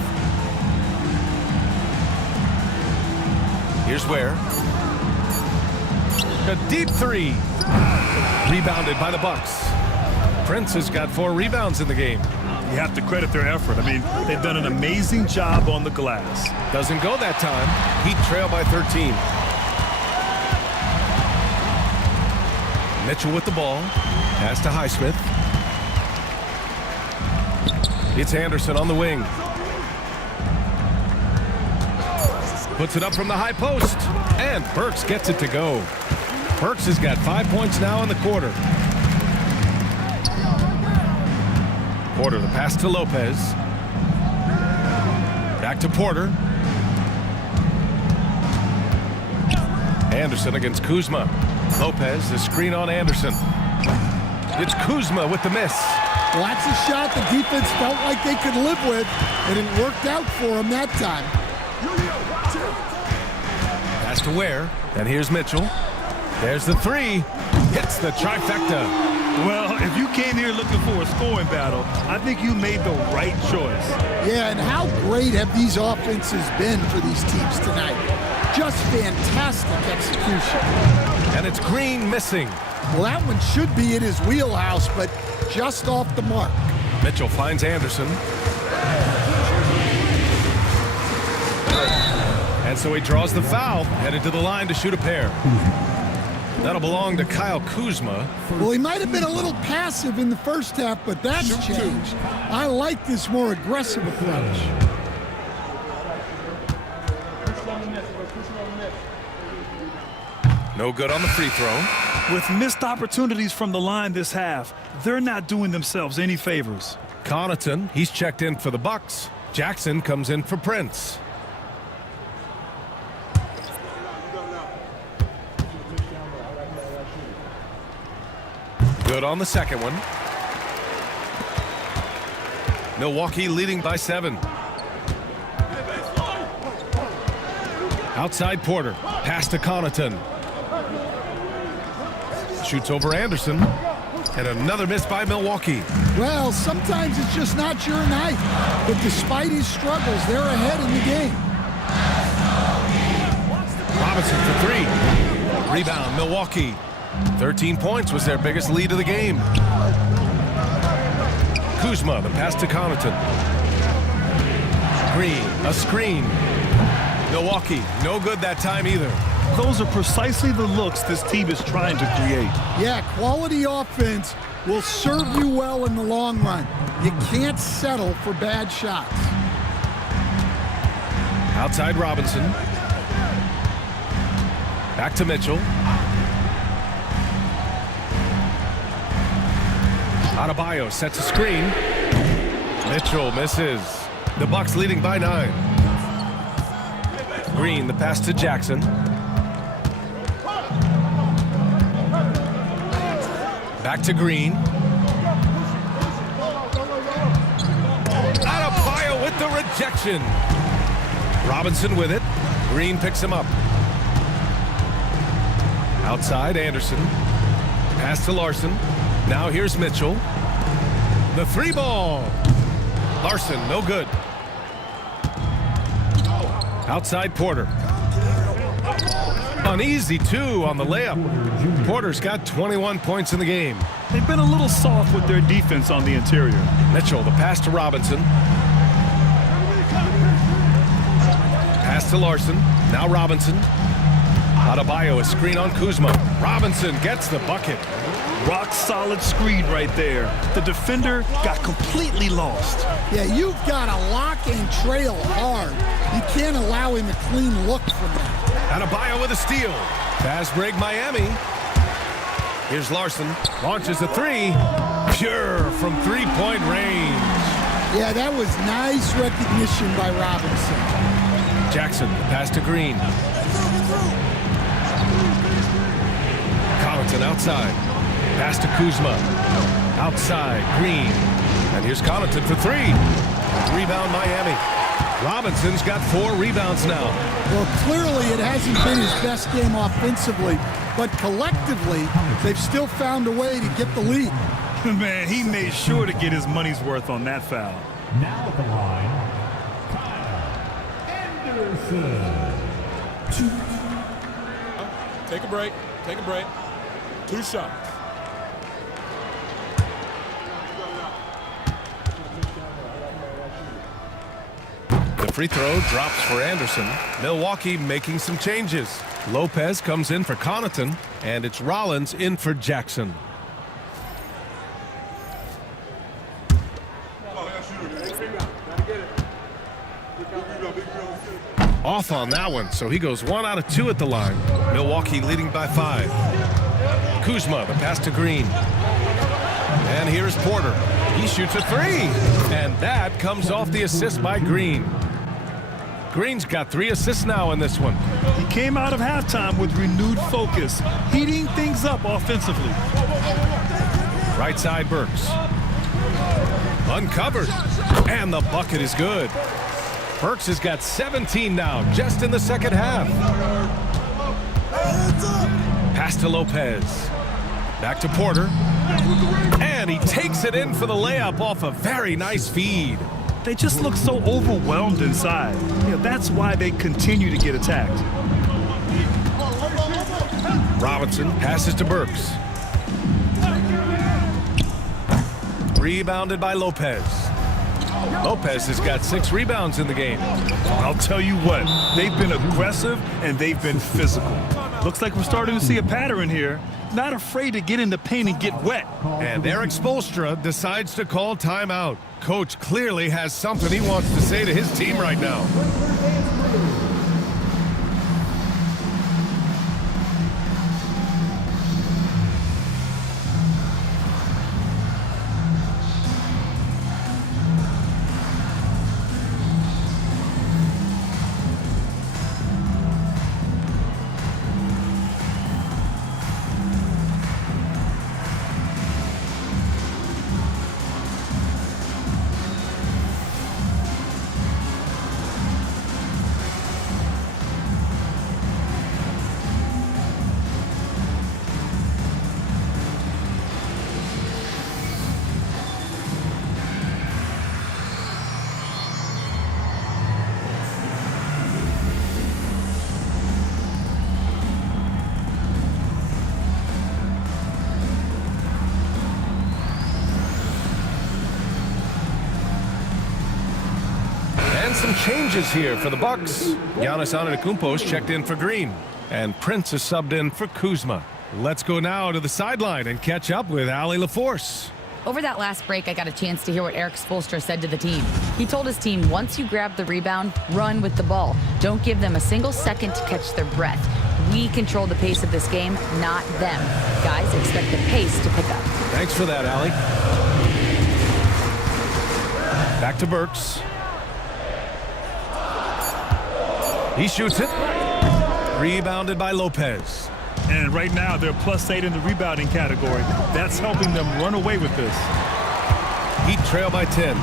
Here's Ware. A deep 3. Rebounded by the Bucks. Prince has got 4 rebounds in the game. You have to credit their effort. I mean, they've done an amazing job on the glass. Doesn't go that time. Heat trail by 13. Mitchell with the ball. Pass to Highsmith. It's Anderson on the wing. Puts it up from the high post. And Burks gets it to go. Burks has got 5 points now in the quarter. Porter, the pass to Lopez. Back to Porter. Anderson against Kuzma. Lopez, the screen on Anderson. It's Kuzma with the miss. Well, that's a shot the defense felt like they could live with, and it worked out for them that time. Pass to Ware. And here's Mitchell. There's the 3. Hits the trifecta. Well, if you came here looking for a scoring battle, I think you made the right choice. Yeah, and how great have these offenses been for these teams tonight? Just fantastic execution. And it's Green missing. Well, that one should be in his wheelhouse, but just off the mark. Mitchell finds Anderson. And so he draws the foul, headed to the line to shoot a pair. That'll belong to Kyle Kuzma. Well, he might have been a little passive in the first half, but that's changed. I like this more aggressive approach. No good on the free throw. With missed opportunities from the line this half, they're not doing themselves any favors. Connaughton, he's checked in for the Bucks. Jackson comes in for Prince. Good on the second one. Milwaukee leading by 7. Outside Porter. Pass to Connaughton. Shoots over Anderson. And another miss by Milwaukee. Well, sometimes it's just not your night. But despite his struggles, they're ahead in the game. Robinson for 3. Rebound, Milwaukee. 13 points was their biggest lead of the game. Kuzma, the pass to Connaughton. Green, a screen. Milwaukee, no good that time either. Those are precisely the looks this team is trying to create. Yeah, quality offense will serve you well in the long run. You can't settle for bad shots. Outside Robinson. Back to Mitchell. Adebayo sets a screen. Mitchell misses. The Bucks leading by 9. Green, the pass to Jackson. Back to Green. Adebayo with the rejection. Robinson with it. Green picks him up. Outside Anderson. Pass to Larson. Now here's Mitchell. The 3-ball. Larson, no good. Outside Porter. An easy 2 on the layup. Porter's got 21 points in the game. They've been a little soft with their defense on the interior. Mitchell, the pass to Robinson. Pass to Larson. Now Robinson. Adebayo, a screen on Kuzma. Robinson gets the bucket. Rock solid screen right there. The defender got completely lost. Yeah, you've got to lock and trail hard. You can't allow him a clean look from that. Adebayo with a steal. Fast break Miami. Here's Larson. Launches a 3. Pure from 3-point range. Yeah, that was nice recognition by Robinson. Jackson, pass to Green. Connaughton outside. Pass to Kuzma. Outside, Green. And here's Connaughton for 3. Rebound Miami. Robinson's got 4 rebounds now. Well, clearly it hasn't been his best game offensively, but collectively, they've still found a way to get the lead. Man, he made sure to get his money's worth on that foul. Now at the line, Kyle Anderson. Take a break. Take a break. 2 shots. The free throw drops for Anderson. Milwaukee making some changes. Lopez comes in for Connaughton, and it's Rollins in for Jackson. Off on that one, so he goes 1 out of 2 at the line. Milwaukee leading by 5. Kuzma, the pass to Green. And here's Porter. He shoots a 3. And that comes off the assist by Green. Green's got 3 assists now in this one. He came out of halftime with renewed focus, heating things up offensively. Right side Burks. Uncovered. And the bucket is good. Burks has got 17 now, just in the second half. Pass to Lopez. Back to Porter. And he takes it in for the layup off a very nice feed. They just look so overwhelmed inside. That's why they continue to get attacked. Robinson passes to Burks. Rebounded by Lopez. Lopez has got 6 rebounds in the game. I'll tell you what, they've been aggressive and they've been physical. Looks like we're starting to see a pattern here. Not afraid to get in the paint and get wet. And Eric Spoelstra decides to call timeout. Coach clearly has something he wants to say to his team right now. some changes here for the Bucks. Giannis Antetokounmpo is checked in for Green, and Prince is subbed in for Kuzma. Let's go now to the sideline and catch up with Allie LaForce. Over that last break, I got a chance to hear what Eric Spoelstra said to the team. He told his team, once you grab the rebound, run with the ball. Don't give them a single second to catch their breath. We control the pace of this game, not them. Guys, expect the pace to pick up. Thanks for that, Allie. Back to Burks. He shoots it. Rebounded by Lopez. And right now, they're +8 in the rebounding category. That's helping them run away with this. Heat trail by 10.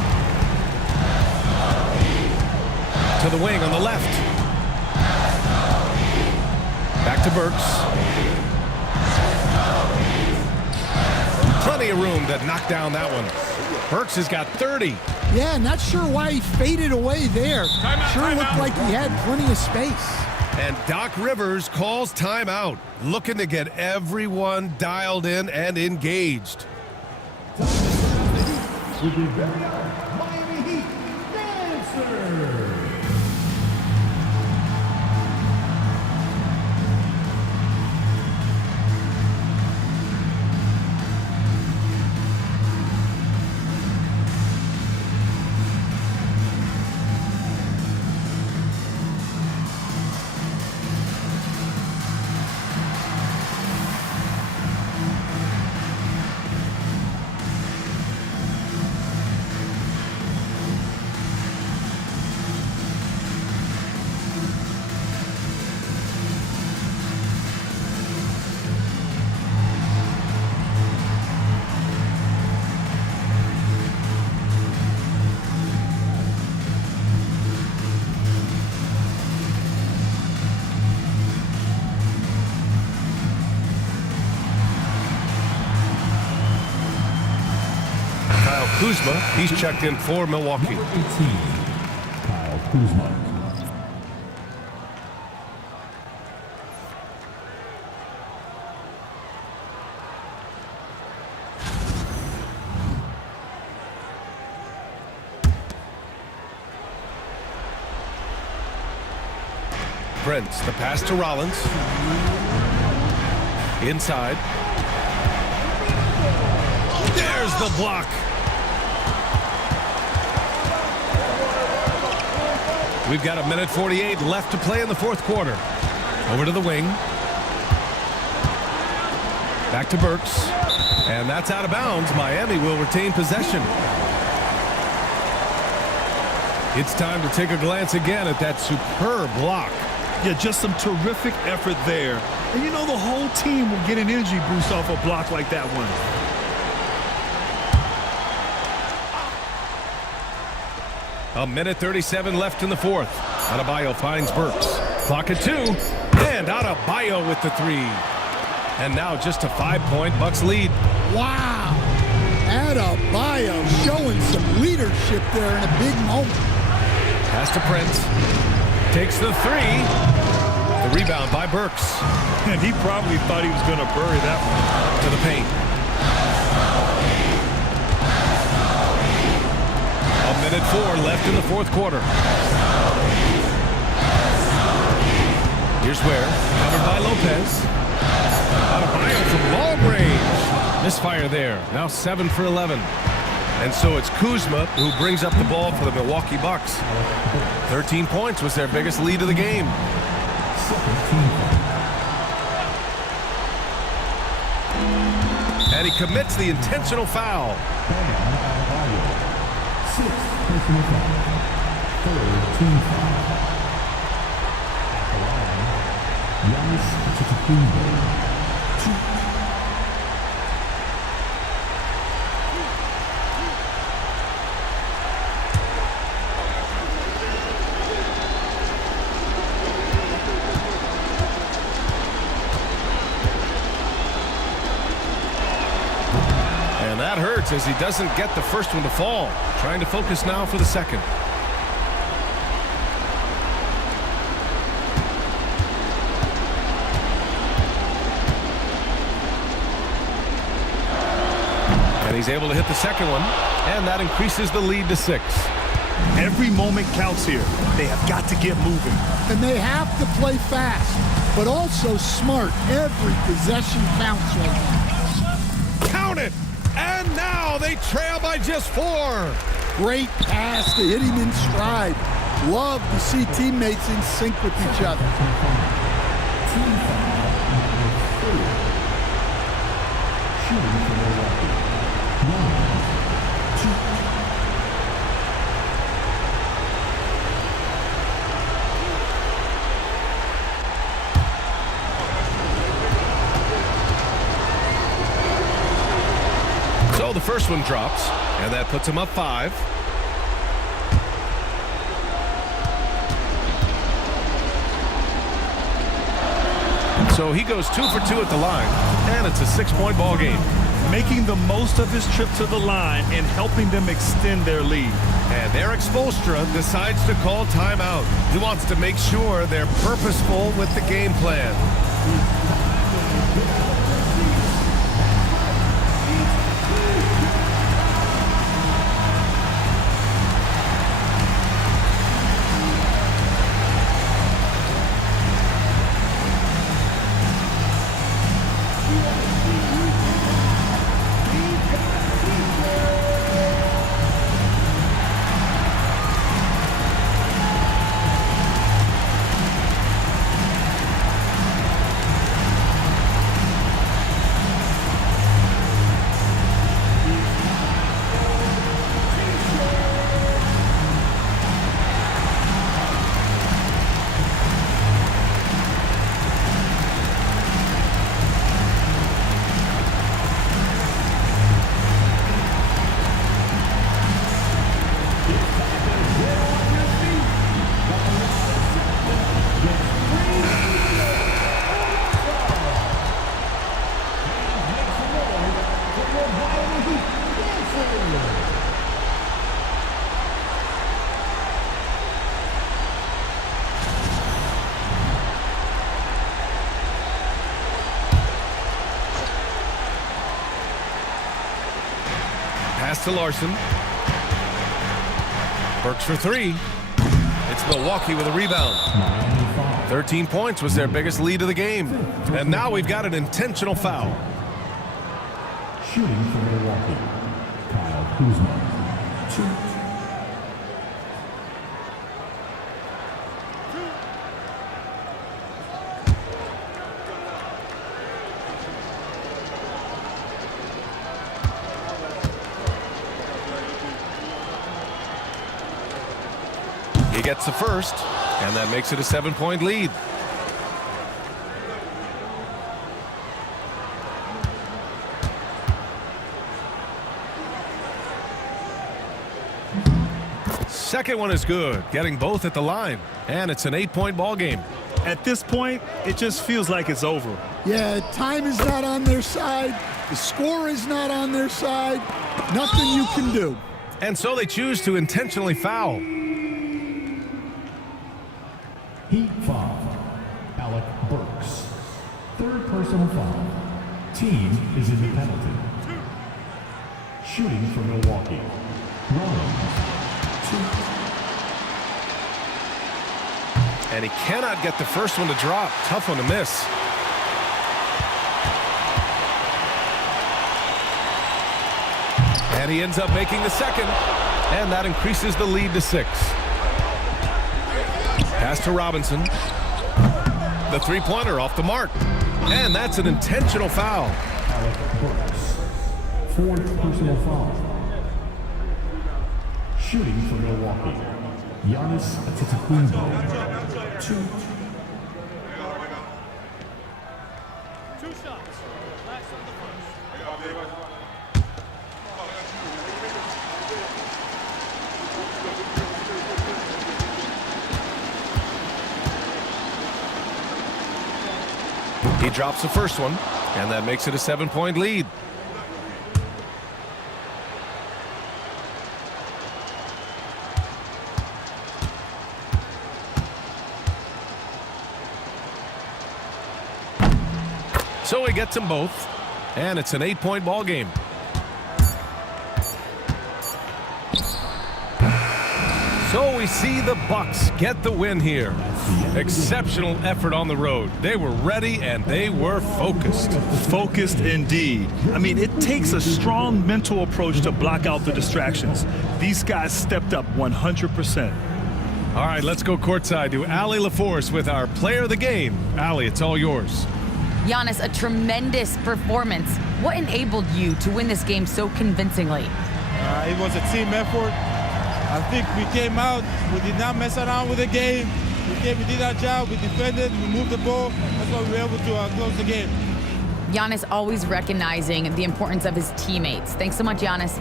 To the wing on the left. Back to Burks. Plenty of room to knock down that one. Burks has got 30. Yeah, not sure why he faded away there. Sure looked like he had plenty of space. And Doc Rivers calls timeout, looking to get everyone dialed in and engaged. With the very own Miami Heat dancer. Kuzma, he's checked in for Milwaukee. Number 18, Kyle Kuzma. Prince, the pass to Rollins. Inside. There's the block. We've got 1:48 left to play in the fourth quarter. Over to the wing. Back to Burks. And that's out of bounds. Miami will retain possession. It's time to take a glance again at that superb block. Yeah, just some terrific effort there. And you know the whole team will get an energy boost off a block like that one. 1:37 left in the fourth. Adebayo finds Burks. Clock at 2. And Adebayo with the 3. And now just a 5-point Bucks lead. Wow. Adebayo showing some leadership there in a big moment. Pass to Prince. Takes the 3. The rebound by Burks. And he probably thought he was going to bury that one. To the paint. 1:04 left in the fourth quarter. Here's where, covered by Lopez. Adebayo from long range. Misfire there. Now 7 for 11. And so it's Kuzma who brings up the ball for the Milwaukee Bucks. 13 points was their biggest lead of the game. And he commits the intentional foul. Sixth personal foul. Third team foul. At the line, Giannis Antetokounmpo. And that hurts as he doesn't get the first one to fall. Trying to focus now for the second. And he's able to hit the second one, and that increases the lead to 6. Every moment counts here. They have got to get moving. And they have to play fast, but also smart. Every possession counts right now. Count it! And now they trail by just 4. Great pass to hit him in stride. Love to see teammates in sync with each other. Team foul, number 4. Shooting for Milwaukee. 1, 2. So the first one drops, and that puts him up 5. So he goes 2 for 2 at the line, and it's a 6-point ball game. Making the most of his trip to the line and helping them extend their lead. And Eric Spoelstra decides to call timeout. He wants to make sure they're purposeful with the game plan. Pass to Larson. Burks for 3. It's Milwaukee with a rebound. 13 points was their biggest lead of the game. And now we've got an intentional foul. Shooting for Milwaukee. Kyle Kuzma. 2. He gets the first, and that makes it a 7-point lead. Second one is good, getting both at the line, and it's an 8-point ball game. At this point, it just feels like it's over. Yeah, time is not on their side. The score is not on their side. Nothing you can do. And so they choose to intentionally foul. Heat foul. Alec Burks. 3rd personal foul. Team is in the penalty. Shooting for Milwaukee. Rollins. 2. And he cannot get the first one to drop. Tough one to miss. And he ends up making the second. And that increases the lead to 6. Pass to Robinson. The 3-pointer off the mark. And that's an intentional foul. Alec Burks. 4th personal foul. Shooting for Milwaukee. Giannis Antetokounmpo. 2. He drops the first one, and that makes it a 7-point lead. So he gets them both, and it's an 8-point ball game. So we see the Bucks get the win here. Exceptional effort on the road. They were ready and they were focused. Focused indeed. I mean, it takes a strong mental approach to block out the distractions. These guys stepped up 100%. All right, let's go courtside to Allie LaForce with our player of the game. Allie, it's all yours. Giannis, a tremendous performance. What enabled you to win this game so convincingly? It was a team effort. I think we came out, we did not mess around with the game. We did our job, we defended, we moved the ball. That's why we were able to close the game. Giannis always recognizing the importance of his teammates. Thanks so much, Giannis.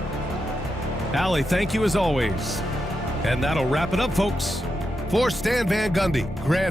Allie, thank you as always. And that'll wrap it up, folks. For Stan Van Gundy, Grant